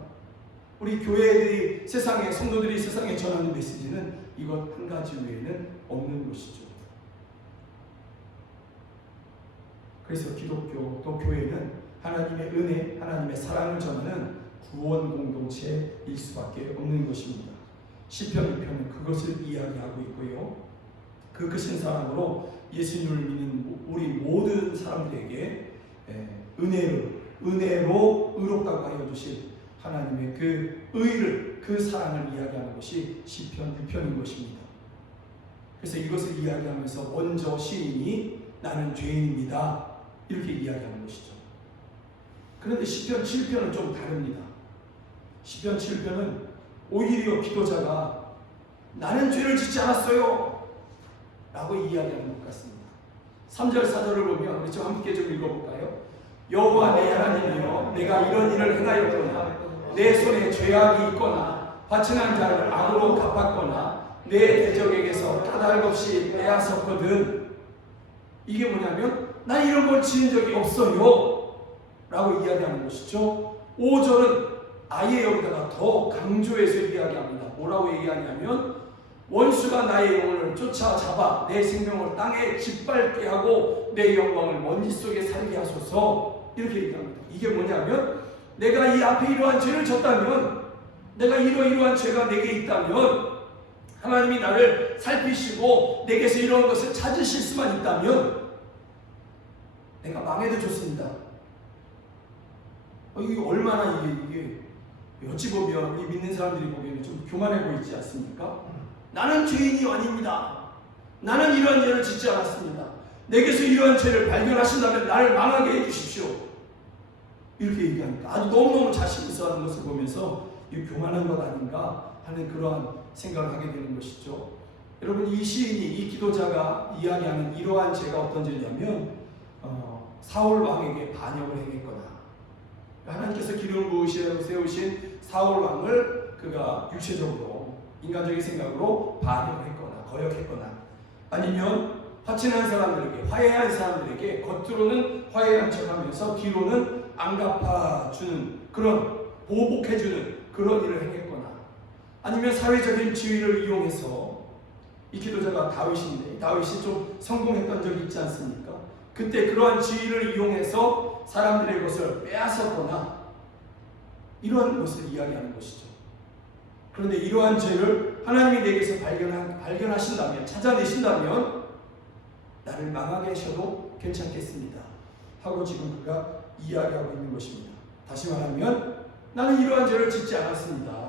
우리 교회들이 성도들이 세상에 전하는 메시지는 이것 한 가지 외에는 없는 것이죠. 그래서 기독교 또 교회는 하나님의 은혜, 하나님의 사랑을 전하는 구원 공동체일 수밖에 없는 것입니다. 시편 2편은 그것을 이야기하고 있고요. 그 크신 사랑으로 예수님을 믿는 우리 모든 사람들에게 은혜로 의롭다고 하여 주신 하나님의 그 의를, 그 사랑을 이야기하는 것이 시편 2편인 것입니다. 그래서 이것을 이야기하면서 먼저 시인이 나는 죄인입니다 이렇게 이야기하는 것이죠. 그런데 시편 7편은 좀 다릅니다. 시편 7편은 오히려 기도자가 나는 죄를 짓지 않았어요 라고 이야기하는 것 같습니다. 3절 4절을 보면 우리 좀 함께 좀 읽어볼까요? 여호와 내 하나님이여, 내가 이런 일을 행하였거나 내 손에 죄악이 있거나 화친한 자를 악으로 갚았거나 내 대적에게서 까닭없이 빼앗았거든. 이게 뭐냐면 나 이런 걸 지은 적이 없어요 라고 이야기하는 것이죠. 5절은 아예 여기다가 더 강조해서 이야기합니다. 뭐라고 얘기하냐면 원수가 나의 영혼을 쫓아잡아 내 생명을 땅에 짓밟게 하고 내 영광을 먼지 속에 살게 하소서 이렇게 얘기합니다. 이게 뭐냐면 내가 이 앞에 이러한 죄를 졌다면, 내가 이러한 죄가 내게 있다면 하나님이 나를 살피시고 내게서 이런 것을 찾으실 수만 있다면 내가 망해도 좋습니다. 이게 얼마나 이게 어찌 보면 우리 믿는 사람들이 보기에는 좀 교만해 보이지 않습니까? 나는 죄인이 아닙니다. 나는 이러한 죄를 짓지 않았습니다. 내게서 이러한 죄를 발견하신다면 나를 망하게 해주십시오. 이렇게 얘기하니까 아주 너무너무 자신 있어 하는 것을 보면서 이 교만한 것 아닌가 하는 그러한 생각을 하게 되는 것이죠. 여러분, 이 시인이, 이 기도자가 이야기하는 이러한 죄가 어떤 죄냐면 사울 왕에게 반역을 행했거나, 하나님께서 기름 부으시고 세우신 사울 왕을 그가 육체적으로 인간적인 생각으로 반역했거나 거역했거나, 아니면 화친한 사람들에게, 화해한 사람들에게 겉으로는 화해한 척하면서 뒤로는 안 갚아주는, 그런 보복해주는 그런 일을 행했거나, 아니면 사회적인 지위를 이용해서, 이 기도자가 다윗인데 다윗이 좀 성공했던 적이 있지 않습니까? 그때 그러한 지위를 이용해서 사람들의 것을 빼앗았거나 이러한 것을 이야기하는 것이죠. 그런데 이러한 죄를 하나님이 내게서 발견하신다면, 찾아내신다면 나를 망하게 하셔도 괜찮겠습니다 하고 지금 그가 이야기하고 있는 것입니다. 다시 말하면 나는 이러한 죄를 짓지 않았습니다.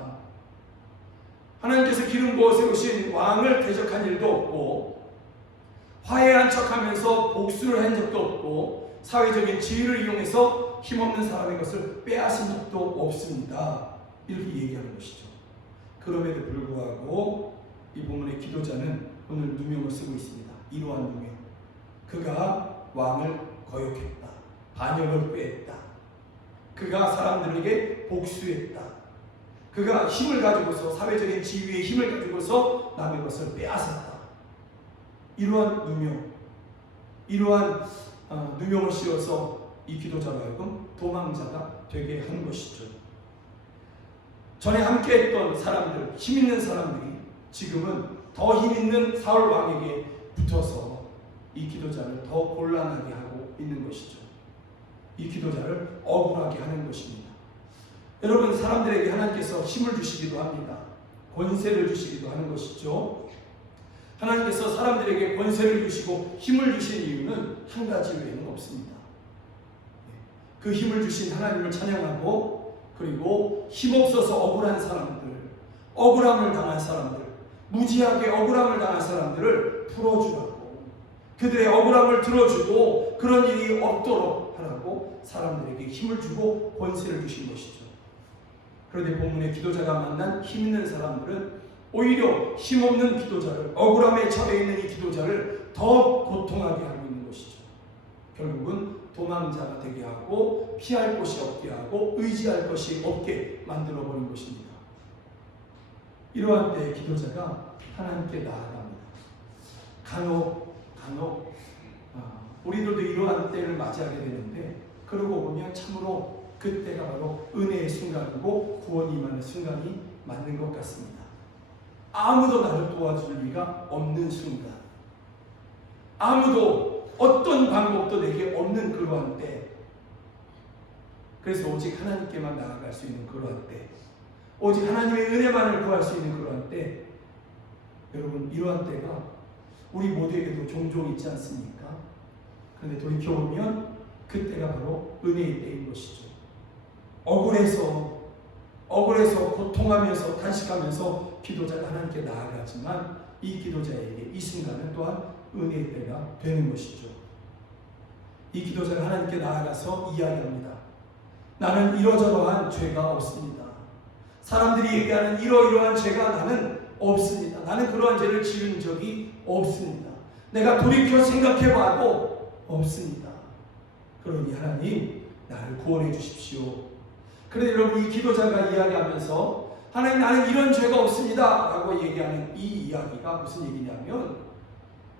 하나님께서 기름 부어 세우신 왕을 대적한 일도 없고, 화해한 척하면서 복수를 한 적도 없고, 사회적인 지위를 이용해서 힘없는 사람의 것을 빼앗은 적도 없습니다. 이렇게 얘기하는 것이죠. 그럼에도 불구하고 이 본문의 기도자는 오늘 누명을 쓰고 있습니다. 이러한 누명. 그가 왕을 거역했다. 반역을 꾀했다. 그가 사람들에게 복수했다. 그가 힘을 가지고서, 사회적인 지위의 힘을 가지고서 남의 것을 빼앗았다. 이러한 누명, 이러한 누명을 씌워서 이 기도자로 하여금 도망자가 되게 한 것이죠. 전에 함께했던 사람들, 힘 있는 사람들이 지금은 더 힘 있는 사울 왕에게 붙어서 이 기도자를 더 곤란하게 하고 있는 것이죠. 이 기도자를 억울하게 하는 것입니다. 여러분, 사람들에게 하나님께서 힘을 주시기도 합니다. 권세를 주시기도 하는 것이죠. 하나님께서 사람들에게 권세를 주시고 힘을 주신 이유는 한 가지 외에는 없습니다. 그 힘을 주신 하나님을 찬양하고, 그리고 힘없어서 억울한 사람들, 억울함을 당한 사람들, 무지하게 억울함을 당한 사람들을 풀어주라고, 그들의 억울함을 들어주고 그런 일이 없도록 하라고 사람들에게 힘을 주고 권세를 주신 것이죠. 그런데 본문의 기도자가 만난 힘 있는 사람들은 오히려 힘없는 기도자를, 억울함에 처해 있는 이 기도자를 더 고통하게 하고 있는 것이죠. 결국은 도망자가 되게 하고, 피할 곳이 없게 하고, 의지할 것이 없게 만들어버린 것입니다. 이러한 때 기도자가 하나님께 나아갑니다. 간혹 우리들도 이러한 때를 맞이하게 되는데, 그러고 보면 참으로 그때가 바로 은혜의 순간이고 구원이 임하는 순간이 맞는 것 같습니다. 아무도 나를 도와줄 리가 없는 순간, 아무도 어떤 방법도 내게 없는 그러한 때, 그래서 오직 하나님께만 나아갈 수 있는 그러한 때, 오직 하나님의 은혜만을 구할 수 있는 그러한 때, 여러분, 이러한 때가 우리 모두에게도 종종 있지 않습니까? 그런데 돌이켜보면 그때가 바로 은혜의 때인 것이죠. 억울해서 고통하면서 탄식하면서 기도자가 하나님께 나아가지만, 이 기도자에게 이 순간은 또한 은혜의 때가 되는 것이죠. 이 기도자가 하나님께 나아가서 이야기합니다. 나는 이러저러한 죄가 없습니다. 사람들이 얘기하는 이러이러한 죄가 나는 없습니다. 나는 그러한 죄를 지은 적이 없습니다. 내가 돌이켜 생각해봐도 없습니다. 그러니 하나님, 나를 구원해 주십시오. 그런데 여러분, 이 기도자가 이야기하면서 하나님, 나는 이런 죄가 없습니다 라고 얘기하는 이 이야기가 무슨 얘기냐면,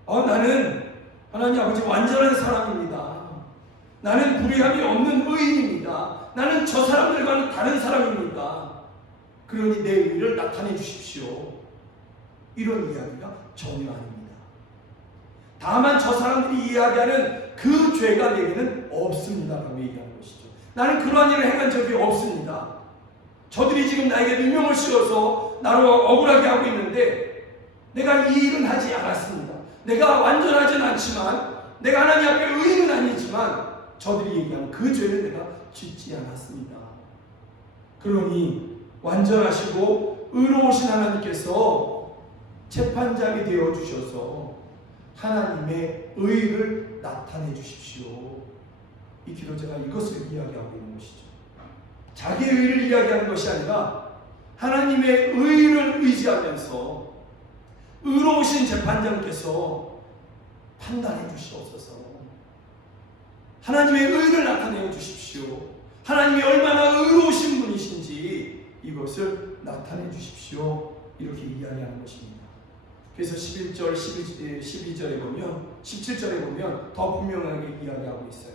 나는 하나님 아버지 완전한 사람입니다. 나는 불의함이 없는 의인입니다. 나는 저 사람들과는 다른 사람입니다. 그러니 내 의를 나타내 주십시오. 이런 이야기가 전혀 아닙니다. 다만 저 사람들이 이야기하는 그 죄가 내게는 없습니다 라고 얘기하는 것이죠. 나는 그러한 일을 행한 적이 없습니다. 저들이 지금 나에게 누명을 씌워서 나를 억울하게 하고 있는데 내가 이 일은 하지 않았습니다. 내가 완전하진 않지만, 내가 하나님 앞에 의인은 아니지만 저들이 얘기하는 그 죄를 내가 짓지 않았습니다. 그러니 완전하시고 의로우신 하나님께서 재판장이 되어 주셔서 하나님의 의를 나타내 주십시오. 이 기도자가 이것을 이야기하고 있는 것이죠. 자기의 의를 이야기하는 것이 아니라 하나님의 의를 의지하면서 의로우신 재판장께서 판단해 주시옵소서. 하나님의 의를 나타내 주십시오. 하나님이 얼마나 의로우신 분이신지 이것을 나타내 주십시오. 이렇게 이야기하는 것입니다. 그래서 11절, 12절에 보면, 17절에 보면 더 분명하게 이야기하고 있어요.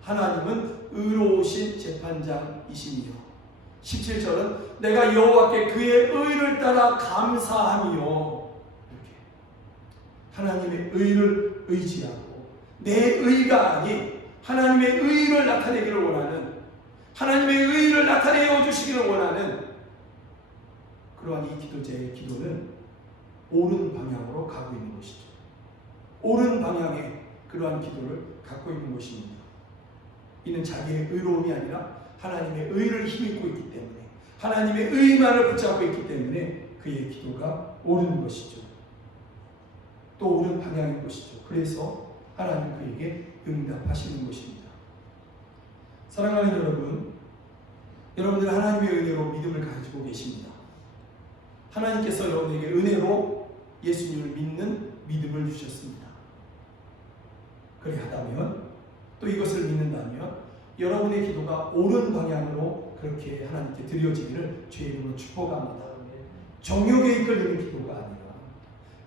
하나님은 의로우신 재판장이시며, 17절은 내가 여호와께 그의 의를 따라 감사하며, 이렇게 하나님의 의를 의지하고 내 의가 아닌 하나님의 의를 나타내기를 원하는, 하나님의 의를 나타내어 주시기를 원하는 그러한 이 기도자의 기도는 옳은 방향으로 가고 있는 것이죠. 옳은 방향의 그러한 기도를 갖고 있는 것입니다. 이는 자기의 의로움이 아니라 하나님의 의를 힘입고 있기 때문에, 하나님의 의만을 붙잡고 있기 때문에 그의 기도가 옳은 것이죠. 또 옳은 방향인 것이죠. 그래서 하나님 그에게 응답하시는 것입니다. 사랑하는 여러분, 여러분들 하나님의 은혜로 믿음을 가지고 계십니다. 하나님께서 여러분에게 은혜로 예수님을 믿는 믿음을 주셨습니다. 그리하다면 또 이것을 믿는다면 여러분의 기도가 옳은 방향으로 그렇게 하나님께 드려지기를 주의 이름으로 축복합니다. 정욕에 이끌리는 기도가 아니라,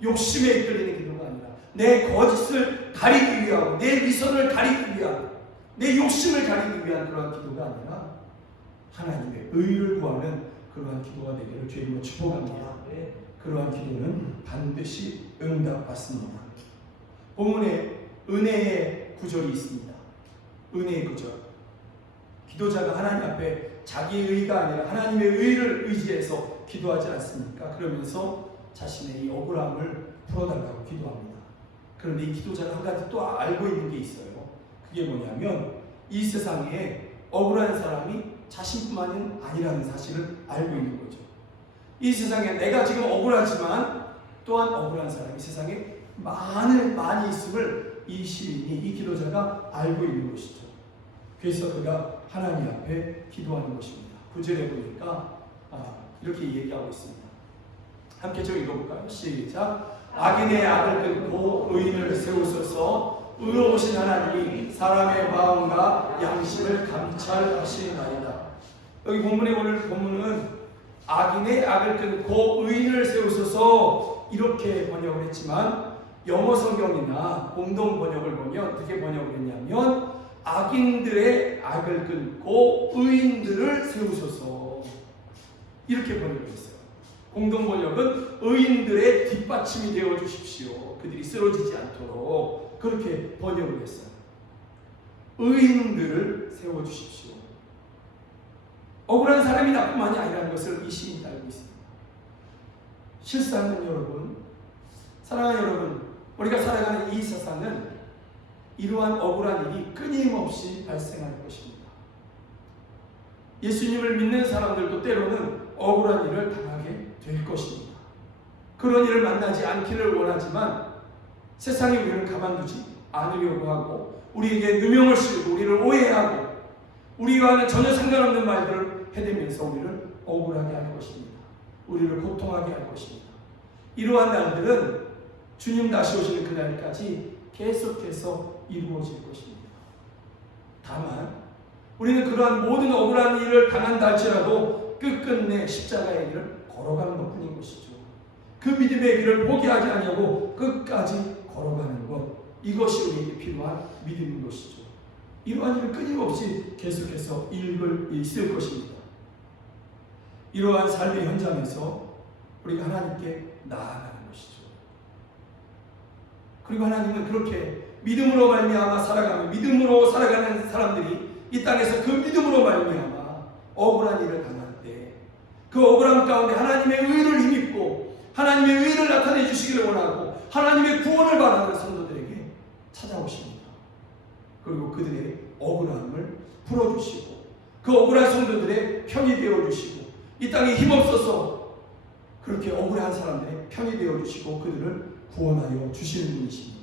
욕심에 이끌리는 기도가 아니라, 내 거짓을 가리기 위하고 내 위선을 가리기 위한, 내 욕심을 가리기 위한 그러한 기도가 아니라 하나님의 의를 구하는 그러한 기도가 되기를 주의 이름으로 축복합니다. 그러한 기도는 반드시 응답받습니다. 본문에 은혜의 구절이 있습니다. 은혜의 구절. 기도자가 하나님 앞에 자기의 의가 아니라 하나님의 의를 의지해서 기도하지 않습니까? 그러면서 자신의 이 억울함을 풀어달라고 기도합니다. 그런데 이 기도자는 한 가지 또 알고 있는 게 있어요. 그게 뭐냐면 이 세상에 억울한 사람이 자신뿐만이 아니라는 사실을 알고 있는 거죠. 이 세상에 내가 지금 억울하지만 또한 억울한 사람이 세상에 많이 있음을 이 시인이, 이 기도자가 알고 있는 것이죠. 그래서 그가 하나님 앞에 기도하는 것입니다. 9절에 보니까 이렇게 얘기하고 있습니다. 함께 좀 읽어볼까요? 시작. 악인의 악을 끊고 의인을 세우소서. 의로우신 하나님이 사람의 마음과 양심을 감찰하시나이다. 여기 본문에 오늘 본문은 악인의 악을 끊고 의인을 세우소서 이렇게 번역을 했지만 영어 성경이나 공동 번역을 보면 어떻게 번역을 했냐면 악인들의 악을 끊고 의인들을 세우소서 이렇게 번역을 했어요. 공동 번역은 의인들의 뒷받침이 되어 주십시오. 그들이 쓰러지지 않도록 그렇게 번역을 했어요. 의인들을 세워 주십시오. 억울한 사람이 나뿐만이 아니라는 것을 이 시인이 알고 있습니다. 실상은 여러분, 사랑하는 여러분, 우리가 살아가는 이 세상은 이러한 억울한 일이 끊임없이 발생할 것입니다. 예수님을 믿는 사람들도 때로는 억울한 일을 당하게 될 것입니다. 그런 일을 만나지 않기를 원하지만 세상이 우리를 가만두지 않으려고 하고 우리에게 누명을 씌우고 우리를 오해하고 우리와는 전혀 상관없는 말들을 해대면서 우리를 억울하게 할 것입니다. 우리를 고통하게 할 것입니다. 이러한 날들은 주님 다시 오시는 그날까지 계속해서 이루어질 것입니다. 다만 우리는 그러한 모든 억울한 일을 당한다 할지라도 끝끝내 십자가의 길을 걸어가는 것뿐인 것이죠. 그 믿음의 길을 포기하지 아니하고 끝까지 걸어가는 것, 이것이 우리에게 필요한 믿음인 것이죠. 이러한 일은 끊임없이 계속해서 있을 것입니다. 이러한 삶의 현장에서 우리가 하나님께 나아가는 것이죠. 그리고 하나님은 그렇게 믿음으로 말미암아 살아가는, 믿음으로 살아가는 사람들이 이 땅에서 그 믿음으로 말미암아 억울한 일을 당할 때 그 억울함 가운데 하나님의 의를 힘입고 하나님의 의를 나타내 주시기를 원하고 하나님의 구원을 바라는 성도들에게 찾아오십니다. 그리고 그들의 억울함을 풀어주시고 그 억울한 성도들의 편이 되어주시고 이 땅에 힘없어서 그렇게 억울한 사람들의 편이 되어주시고 그들을 구원하여 주시는 분이십니다.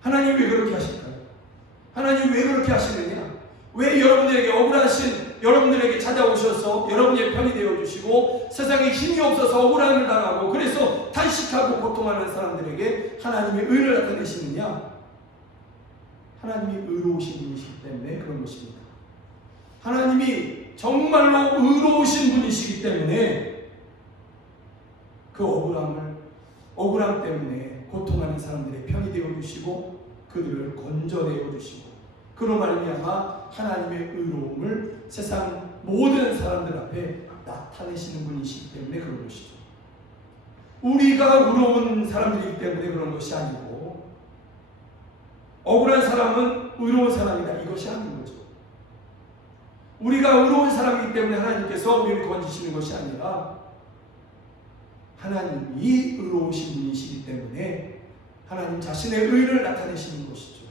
하나님 왜 그렇게 하실까요? 하나님 왜 그렇게 하시느냐? 왜 여러분들에게 억울하신 여러분들에게 찾아오셔서 여러분의 편이 되어주시고 세상에 힘이 없어서 억울함을 당하고 그래서 탄식하고 고통하는 사람들에게 하나님의 의를 나타내시느냐? 하나님이 의로우신 분이시기 때문에 그런 것입니다. 하나님이 정말로 의로우신 분이시기 때문에 그 억울함 때문에 고통하는 사람들의 편이 되어주시고 그들을 건져내어 주시고 그로 말미암아 하나님의 의로움을 세상 모든 사람들 앞에 나타내시는 분이시기 때문에 그런 것이죠. 우리가 의로운 사람들이기 때문에 그런 것이 아니고 억울한 사람은 의로운 사람이다 이것이 아닌 거죠. 우리가 의로운 사람이기 때문에 하나님께서 우리를 건지시는 것이 아니라 하나님이 의로우신 분이시기 때문에 하나님 자신의 의를 나타내시는 것이죠.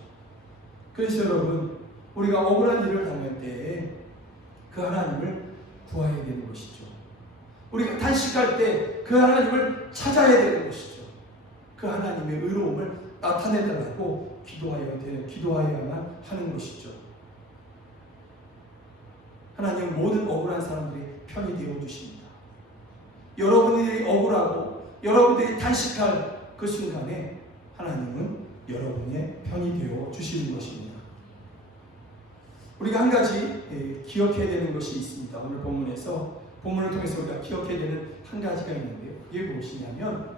그래서 여러분 우리가 억울한 일을 당할 때 그 하나님을 구해야 되는 것이죠. 우리가 단식할 때 그 하나님을 찾아야 되는 것이죠. 그 하나님의 의로움을 나타내달라고 기도하여야만 하는 것이죠. 하나님은 모든 억울한 사람들이 편이 되어 주십니다. 여러분들이 억울하고 여러분들이 단식할 그 순간에 하나님은 여러분의 편이 되어 주시는 것입니다. 우리가 한 가지 기억해야 되는 것이 있습니다. 오늘 본문을 통해서 우리가 기억해야 되는 한 가지가 있는데요. 그게 무엇이냐면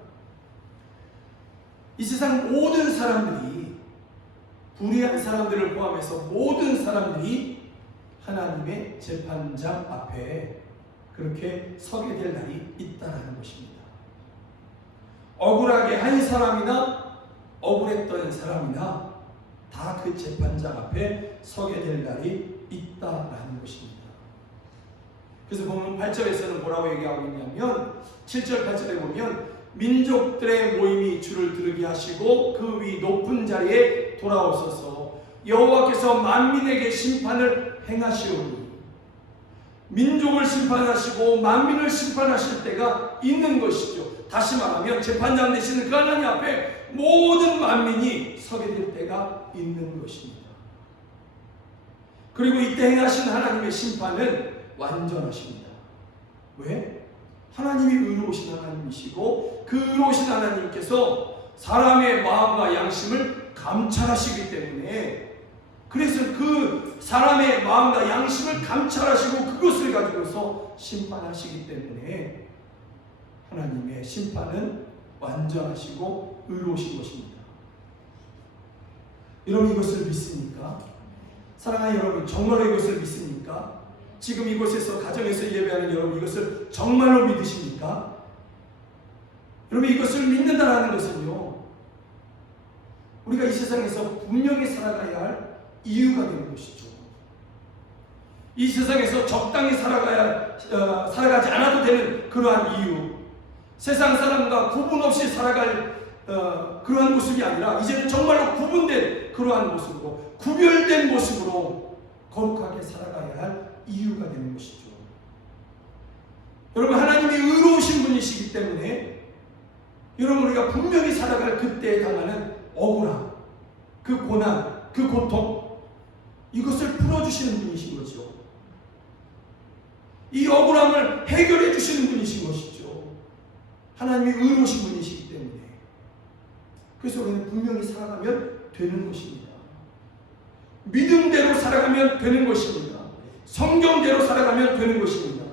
이 세상 모든 사람들이, 불의한 사람들을 포함해서 모든 사람들이 하나님의 재판장 앞에 그렇게 서게 될 날이 있다는 것입니다. 억울하게 한 사람이나 억울했던 사람이나 다 그 재판장 앞에 서게 될 날이 있다라는 것입니다. 그래서 보면 8절에서는 뭐라고 얘기하고 있냐면 7절 8절에 보면 민족들의 모임이 주를 들으게 하시고 그 위 높은 자리에 돌아오소서. 여호와께서 만민에게 심판을 행하시오니. 민족을 심판하시고 만민을 심판하실 때가 있는 것이죠. 다시 말하면 재판장 되시는 그 하나님 앞에 모든 만민이 서게 될 때가 있는 것입니다. 그리고 이때 행하신 하나님의 심판은 완전하십니다. 왜? 하나님이 의로우신 하나님이시고 그 의로우신 하나님께서 사람의 마음과 양심을 감찰하시기 때문에, 그래서 그 사람의 마음과 양심을 감찰하시고 그것을 가지고서 심판하시기 때문에 하나님의 심판은 완전하시고 의로우신 것입니다. 여러분 이것을 믿습니까? 사랑하는 여러분, 정말로 이것을 믿습니까? 지금 이곳에서 가정에서 예배하는 여러분, 이것을 정말로 믿으십니까? 여러분 이것을 믿는다라는 것은요, 우리가 이 세상에서 분명히 살아가야 할 이유가 되는 것이죠. 이 세상에서 적당히 살아가지 않아도 되는 그러한 이유, 세상 사람과 구분 없이 살아갈 그러한 모습이 아니라 이제는 정말로 구분된 그러한 모습으로, 구별된 모습으로 거룩하게 살아가야 할 이유가 되는 것이죠. 여러분 하나님이 의로우신 분이시기 때문에 여러분 우리가 분명히 살아갈 그때에 당하는 억울함, 그 고난, 그 고통, 이것을 풀어주시는 분이신 거죠. 이 억울함을 해결해 주시는 분이신 것이죠. 하나님이 의로우신 분이시기 때문에. 그래서 우리는 분명히 살아가면 되는 것입니다. 믿음대로 살아가면 되는 것입니다. 성경대로 살아가면 되는 것입니다.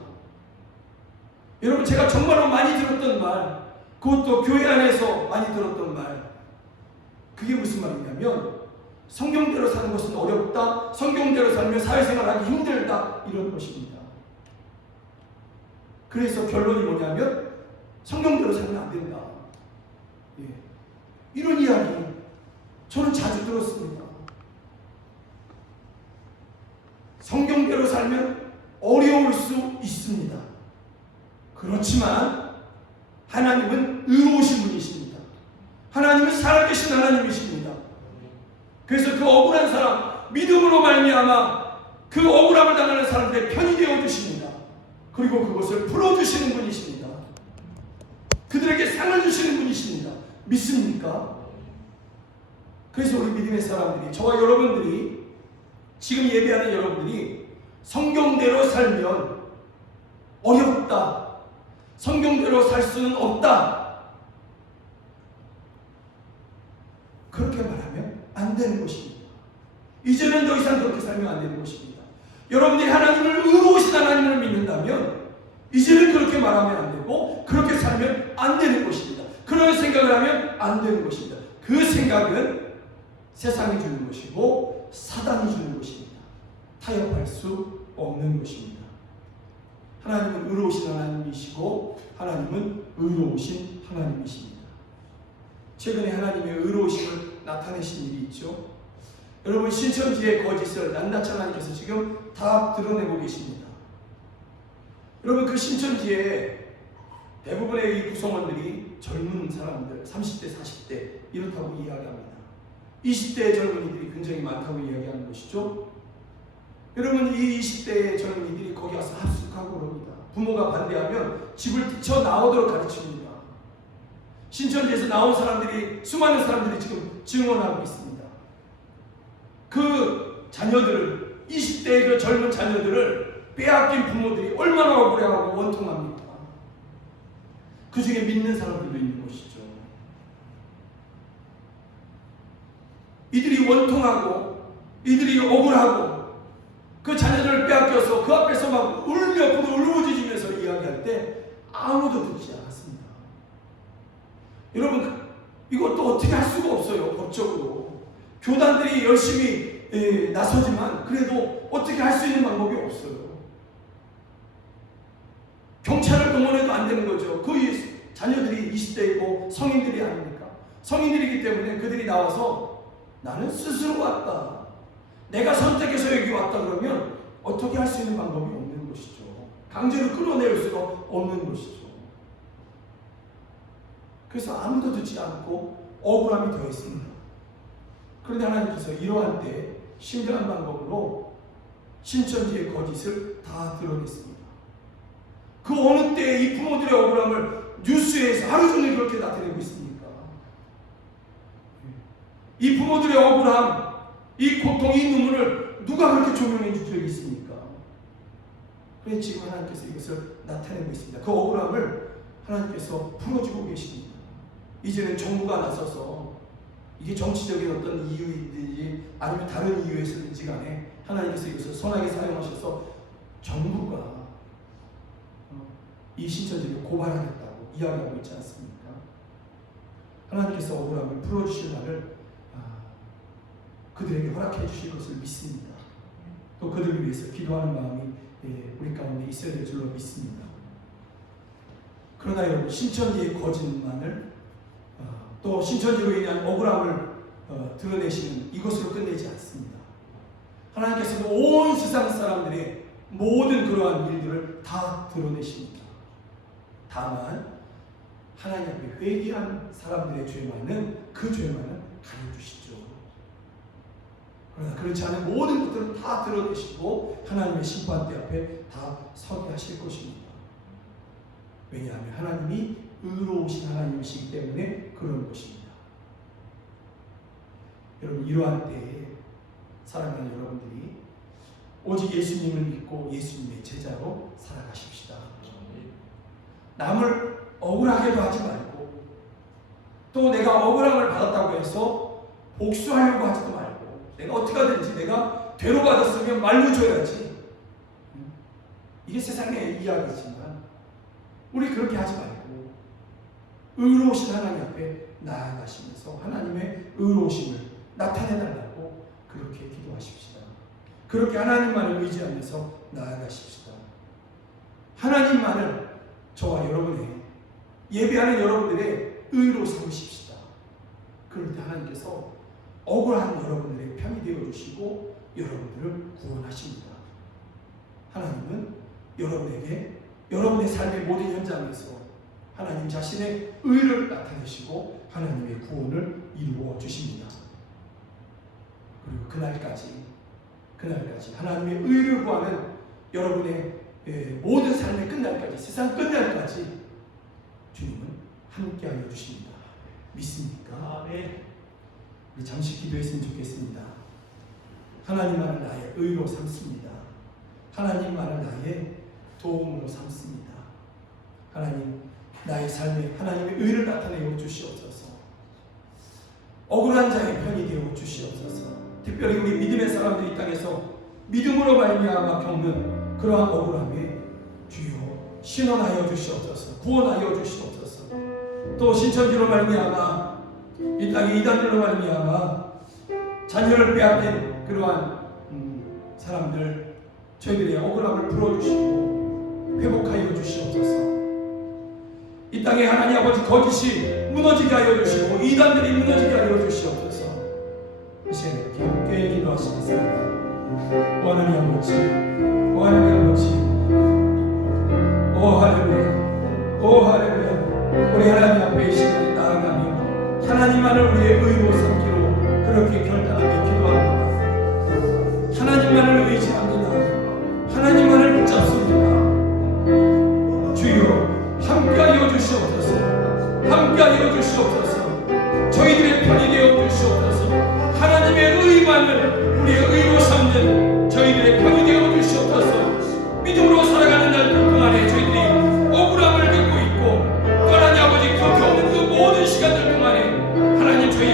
여러분 제가 정말로 많이 들었던 말, 그것도 교회 안에서 많이 들었던 말, 그게 무슨 말이냐면 성경대로 사는 것은 어렵다, 성경대로 살면 사회생활하기 힘들다, 이런 것입니다. 그래서 결론이 뭐냐면 성경대로 살면 안 된다. 이런 이야기 저는 자주 들었습니다. 성경대로 살면 어려울 수 있습니다. 그렇지만 하나님은 의로우신 분이십니다. 하나님은 살아계신 하나님이십니다. 그래서 그 억울한 사람, 믿음으로 말미암아 그 억울함을 당하는 사람들의 편이 되어 주십니다. 그리고 그것을 풀어주시는 분이십니다. 그들에게 상을 주시는 분이십니다. 믿습니까? 그래서 우리 믿음의 사람들이, 저와 여러분들이, 지금 예배하는 여러분들이 성경대로 살면 어렵다, 성경대로 살 수는 없다, 그렇게 말하면 안 되는 것입니다. 이제는 더 이상 그렇게 살면 안 되는 것입니다. 여러분들이 하나님을 의로우신 하나님을 믿는다면 이제는 그렇게 말하면 안 되고 그렇게 살면 안 되는 것입니다. 그런 생각을 하면 안 되는 것입니다. 그 생각은 세상이 주는 것이고 사단이 주는 것입니다. 타협할 수 없는 것입니다. 하나님은 의로우신 하나님이시고 하나님은 의로우신 하나님이십니다. 최근에 하나님의 의로우심을 나타내신 일이 있죠. 여러분 신천지의 거짓을 낱낱이 하나님께서 지금 다 드러내고 계십니다. 여러분 그 신천지에 대부분의 이 구성원들이 젊은 사람들, 30대, 40대 이렇다고 이야기합니다. 20대의 젊은이들이 굉장히 많다고 이야기하는 것이죠. 여러분 이 20대의 젊은이들이 거기 와서 합숙하고 그럽니다. 부모가 반대하면 집을 뛰쳐나오도록 가르칩니다. 신천지에서 나온 사람들이, 수많은 사람들이 지금 증언하고 있습니다. 그 자녀들을, 20대의 그 젊은 자녀들을 빼앗긴 부모들이 얼마나 억울해하고 원통합니까? 그 중에 믿는 사람들도 있는 것이죠. 이들이 원통하고 이들이 억울하고 그 자녀들을 빼앗겨서 그 앞에서 막 울며 울부짖으면서 이야기할 때 아무도 듣지 않았습니다. 여러분, 이것도 어떻게 할 수가 없어요. 법적으로 교단들이 열심히 나서지만 그래도 어떻게 할 수 있는 방법이 없어요. 경찰을 동원해도 안 되는 거죠. 그 자녀들이 20대이고 성인들이 아닙니까? 성인들이기 때문에 그들이 나와서 나는 스스로 왔다, 내가 선택해서 여기 왔다 그러면 어떻게 할 수 있는 방법이 없는 것이죠. 강제로 끌어낼 수가 없는 것이죠. 그래서 아무도 듣지 않고 억울함이 더했습니다. 그런데 하나님께서 이러한 때 신비한 방법으로 신천지의 거짓을 다 드러냈습니다. 그 어느 때 이 부모들의 억울함을 뉴스에서 하루 종일 그렇게 나타내고 있습니까? 이 부모들의 억울함, 이 고통, 이 눈물을 누가 그렇게 조명해 줄 적이 있습니까? 그래서 지금 하나님께서 이것을 나타내고 있습니다. 그 억울함을 하나님께서 풀어주고 계십니다. 이제는 정부가 나서서 이게 정치적인 어떤 이유이든지 아니면 다른 이유에서든지 간에 하나님께서 이것을 선하게 사용하셔서 정부가 이 신천지를 고발하겠다고 이야기하고 있지 않습니까? 하나님께서 억울함을 풀어주실 날을 그들에게 허락해 주실 것을 믿습니다. 또 그들을 위해서 기도하는 마음이 우리 가운데 있어야 될 줄로 믿습니다. 그러나 여러분, 신천지의 거짓만을 또 신천지로 인한 억울함을 드러내시는 이것으로 끝내지 않습니다. 하나님께서도 온 세상 사람들의 모든 그러한 일들을 다 드러내십니다. 다만 하나님 앞에 회개한 사람들의 죄만은 그 죄만은 가려주시죠. 그러나 그렇지 않은 모든 것들을 다 드러내시고 하나님의 심판대 앞에 다 서게 하실 것입니다. 왜냐하면 하나님이 의로우신 하나님이시기 때문에 그런 것입니다. 여러분, 이러한 때에 사랑하는 여러분들이 오직 예수님을 믿고 예수님의 제자로 살아가십시다. 남을 억울하게도 하지 말고 또 내가 억울함을 받았다고 해서 복수하려고 하지도 말고 내가 어떻게 하든지 내가 되로 받았으면 말로 줘야지. 이게 세상의 이야기지만 우리 그렇게 하지 말고 의로우신 하나님 앞에 나아가시면서 하나님의 의로우심을 나타내달라고 그렇게 기도하십시다. 그렇게 하나님만을 의지하면서 나아가십시다. 하나님만을 저와 여러분의 예배하는 여러분들의 의로 삼으십시다. 그럴 때 하나님께서 억울한 여러분들의 편이 되어주시고 여러분들을 구원하십니다. 하나님은 여러분에게 여러분의 삶의 모든 현장에서 하나님 자신의 의를 나타내시고 하나님의 구원을 이루어 주십니다. 그리고 그날까지 하나님의 의를 구하는 여러분의 모든 삶의 끝날까지, 세상 끝날까지 주님은 함께하여 주십니다. 믿습니까? 아멘. 우리 잠시 기도했으면 좋겠습니다. 하나님만을 나의 의로 삼습니다. 하나님만을 나의 도움으로 삼습니다. 하나님, 나의 삶에 하나님의 의를 나타내어 주시옵소서. 억울한 자의 편이 되어 주시옵소서. 특별히 우리 믿음의 사람들이 이 땅에서 믿음으로 말미암아 겪는 그러한 억울함에 주여 신원하여 주시옵소서. 구원하여 주시옵소서. 또 신천지로 말미암아 이 땅의 이단들로 말미암아 자녀를 빼앗긴 그러한 사람들, 저희들의 억울함을 풀어주시고 회복하여 주시옵소서. 이 땅에 하나님 아버지 거짓이 무너지게 하여 주시고 이단들이 무너지게 하여 주시옵소서. 이제 함께 기도하시겠습니다. 오 하나님 아버지, 오 하나님 아버지, 오 할렐루야, 오 할렐루야. 우리 하나님 앞에 이 시간에 나아가며 하나님만을 우리의 의로 삼기로 그렇게 결단하며 기도합니다. 하나님만을 의지합니다. 하나님만을 붙잡습니다.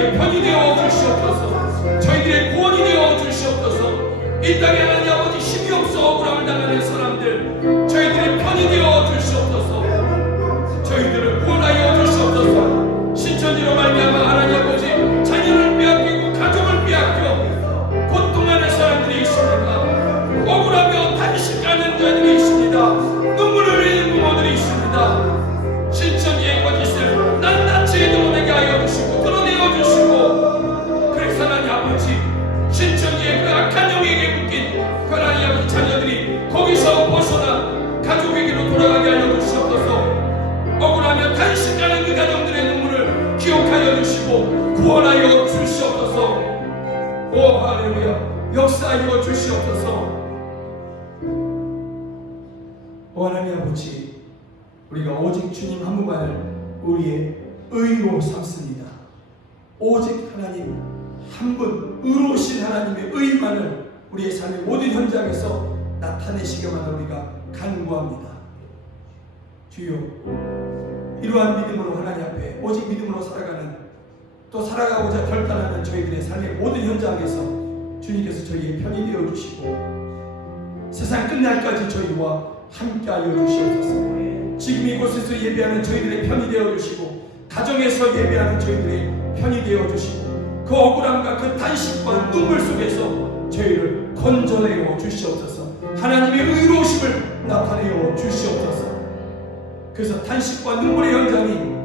저희들의 편이 되어 주시옵소서. 저희들의 구원이 되어 주시옵소서. 이 땅에 하나님 아버지 힘이 없어 억울함을 당하는 사람들 저희들의 편이 되어 주시옵소서. 저희들을 구원하여 주시옵소서. 신천지로 말미암아 하나님 아버지 자녀를 빼앗기고 가족을 빼앗겨 고통하는 사람들이 있습니다. 억울하며 단식하는 자들이 있습니다. 눈물을 흘리는 부모들이 있습니다. 신천지의 거짓을 낱낱이 드러내게 하여 주시고 드러내어 주시고, 그래서 하나님 아버지 신천지의 그 악한 영에게 묶인 그 하나님 아버지 자녀들이 거기서 벗어나 가족에게로 돌아가게 하여 주시옵소서. 억울하며 단식하는 그 가정들의 눈물을 기억하여 주시고 구원하여 주시옵소서. 오 할렐루야, 역사하여 주시옵소서. 오 하나님 아버지, 우리가 오직 주님 한 분만을 우리의 의로 삼습니다. 오직 하나님 한 분, 의로우신 하나님의 의만을 우리의 삶의 모든 현장에서 나타내시기만 우리가 간구합니다. 주여, 이러한 믿음으로 하나님 앞에 오직 믿음으로 살아가는, 또 살아가고자 결단하는 저희들의 삶의 모든 현장에서 주님께서 저희의 편이 되어 주시고 세상 끝날까지 저희와 함께하여 주시옵소서. 지금 이곳에서 예배하는 저희들의 편이 되어 주시고 가정에서 예배하는 저희들의 편이 되어 주시고 그 억울함과 그 단식과 눈물 속에서 저희를 건져내어 주시옵소서. 하나님의 의로우심을 나타내어 주시옵소서. 그래서 단식과 눈물의 현장이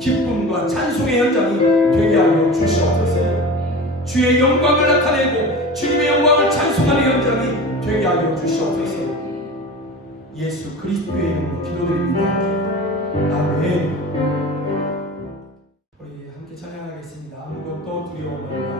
기쁨과 찬송의 현장이 되게 하여 주시옵소서. 주의 영광을 나타내고 주님의 영광을 찬송하는 현장이 되게 하여 주시옵소서. 예수 그리스도의 이름으로 기도드립니다. 아멘. 우리 함께 찬양하겠습니다. 아무것도 두려움 없다.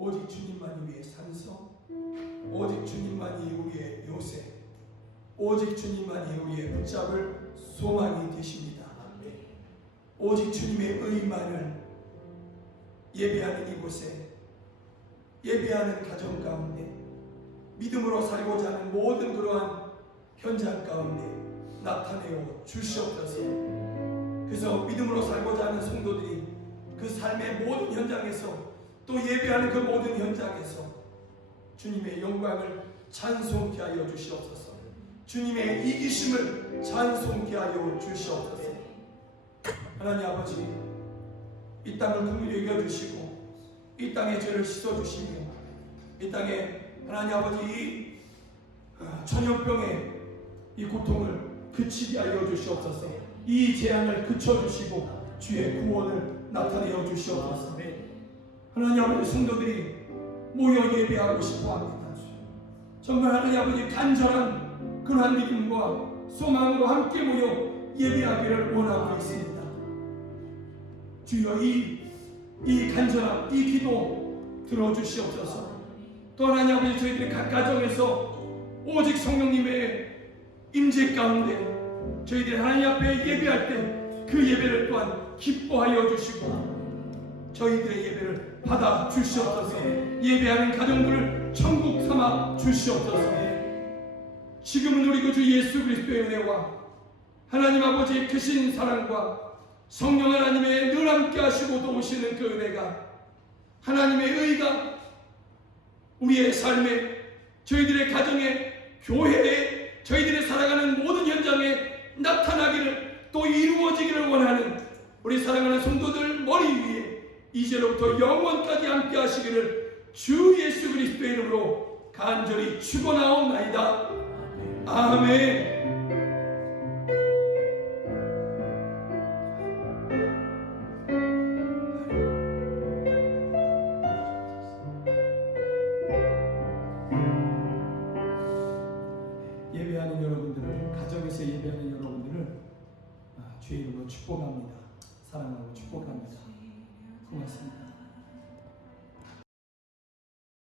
오직 주님만이 우리의 산성, 오직 주님만이 우리의 요새, 오직 주님만이 우리의 붙잡을 소망이 되십니다. 오직 주님의 의만을 예배하는 이곳에, 예배하는 가정 가운데, 믿음으로 살고자 하는 모든 그러한 현장 가운데 나타내어 주시옵소서. 그래서 믿음으로 살고자 하는 성도들이 그 삶의 모든 현장에서 또 예배하는 그 모든 현장에서 주님의 영광을 찬송케 하여 주시옵소서. 주님의 이기심을 찬송케 하여 주시옵소서. 하나님 아버지, 이 땅을 긍휼히 여겨주시고 이 땅의 죄를 씻어주시며 이 땅에 하나님 아버지 이 전염병의 이 고통을 그치게 하여 주시옵소서. 이 재앙을 그쳐주시고 주의 구원을 나타내어 주시옵소서. 하나님 아버지, 성도들이 모여 예배하고 싶어합니다. 정말 하나님 아버지 간절한 그러한 믿음과 소망으로 함께 모여 예배하기를 원하고 있습니다. 주여 이 간절함, 이 기도 들어주시옵소서. 또 하나님 아버지, 저희들이 각 가정에서 오직 성령님의 임재 가운데 저희들이 하나님 앞에 예배할 때 그 예배를 또한 기뻐하여 주시고 저희들의 예배를 받아 주시옵소서. 예배하는 가정들을 천국 삼아 주시옵소서. 지금은 우리 주 예수 그리스도의 은혜와 하나님 아버지의 크신 사랑과 성령 하나님의 늘 함께 하시고 도우시는 그 은혜가, 하나님의 의가 우리의 삶에, 저희들의 가정에, 교회에, 저희들이 살아가는 모든 현장에 나타나기를, 또 이루어지기를 원하는 우리 사랑하는 성도들 머리 위에 이제로부터 영원까지 함께 하시기를 주 예수 그리스도의 이름으로 간절히 축원하옵나이다. 아멘. 예배하는 여러분들을, 가정에서 예배하는 여러분들을 주의 이름으로 축복합니다. 사랑하고 축복합니다. 고맙습니다.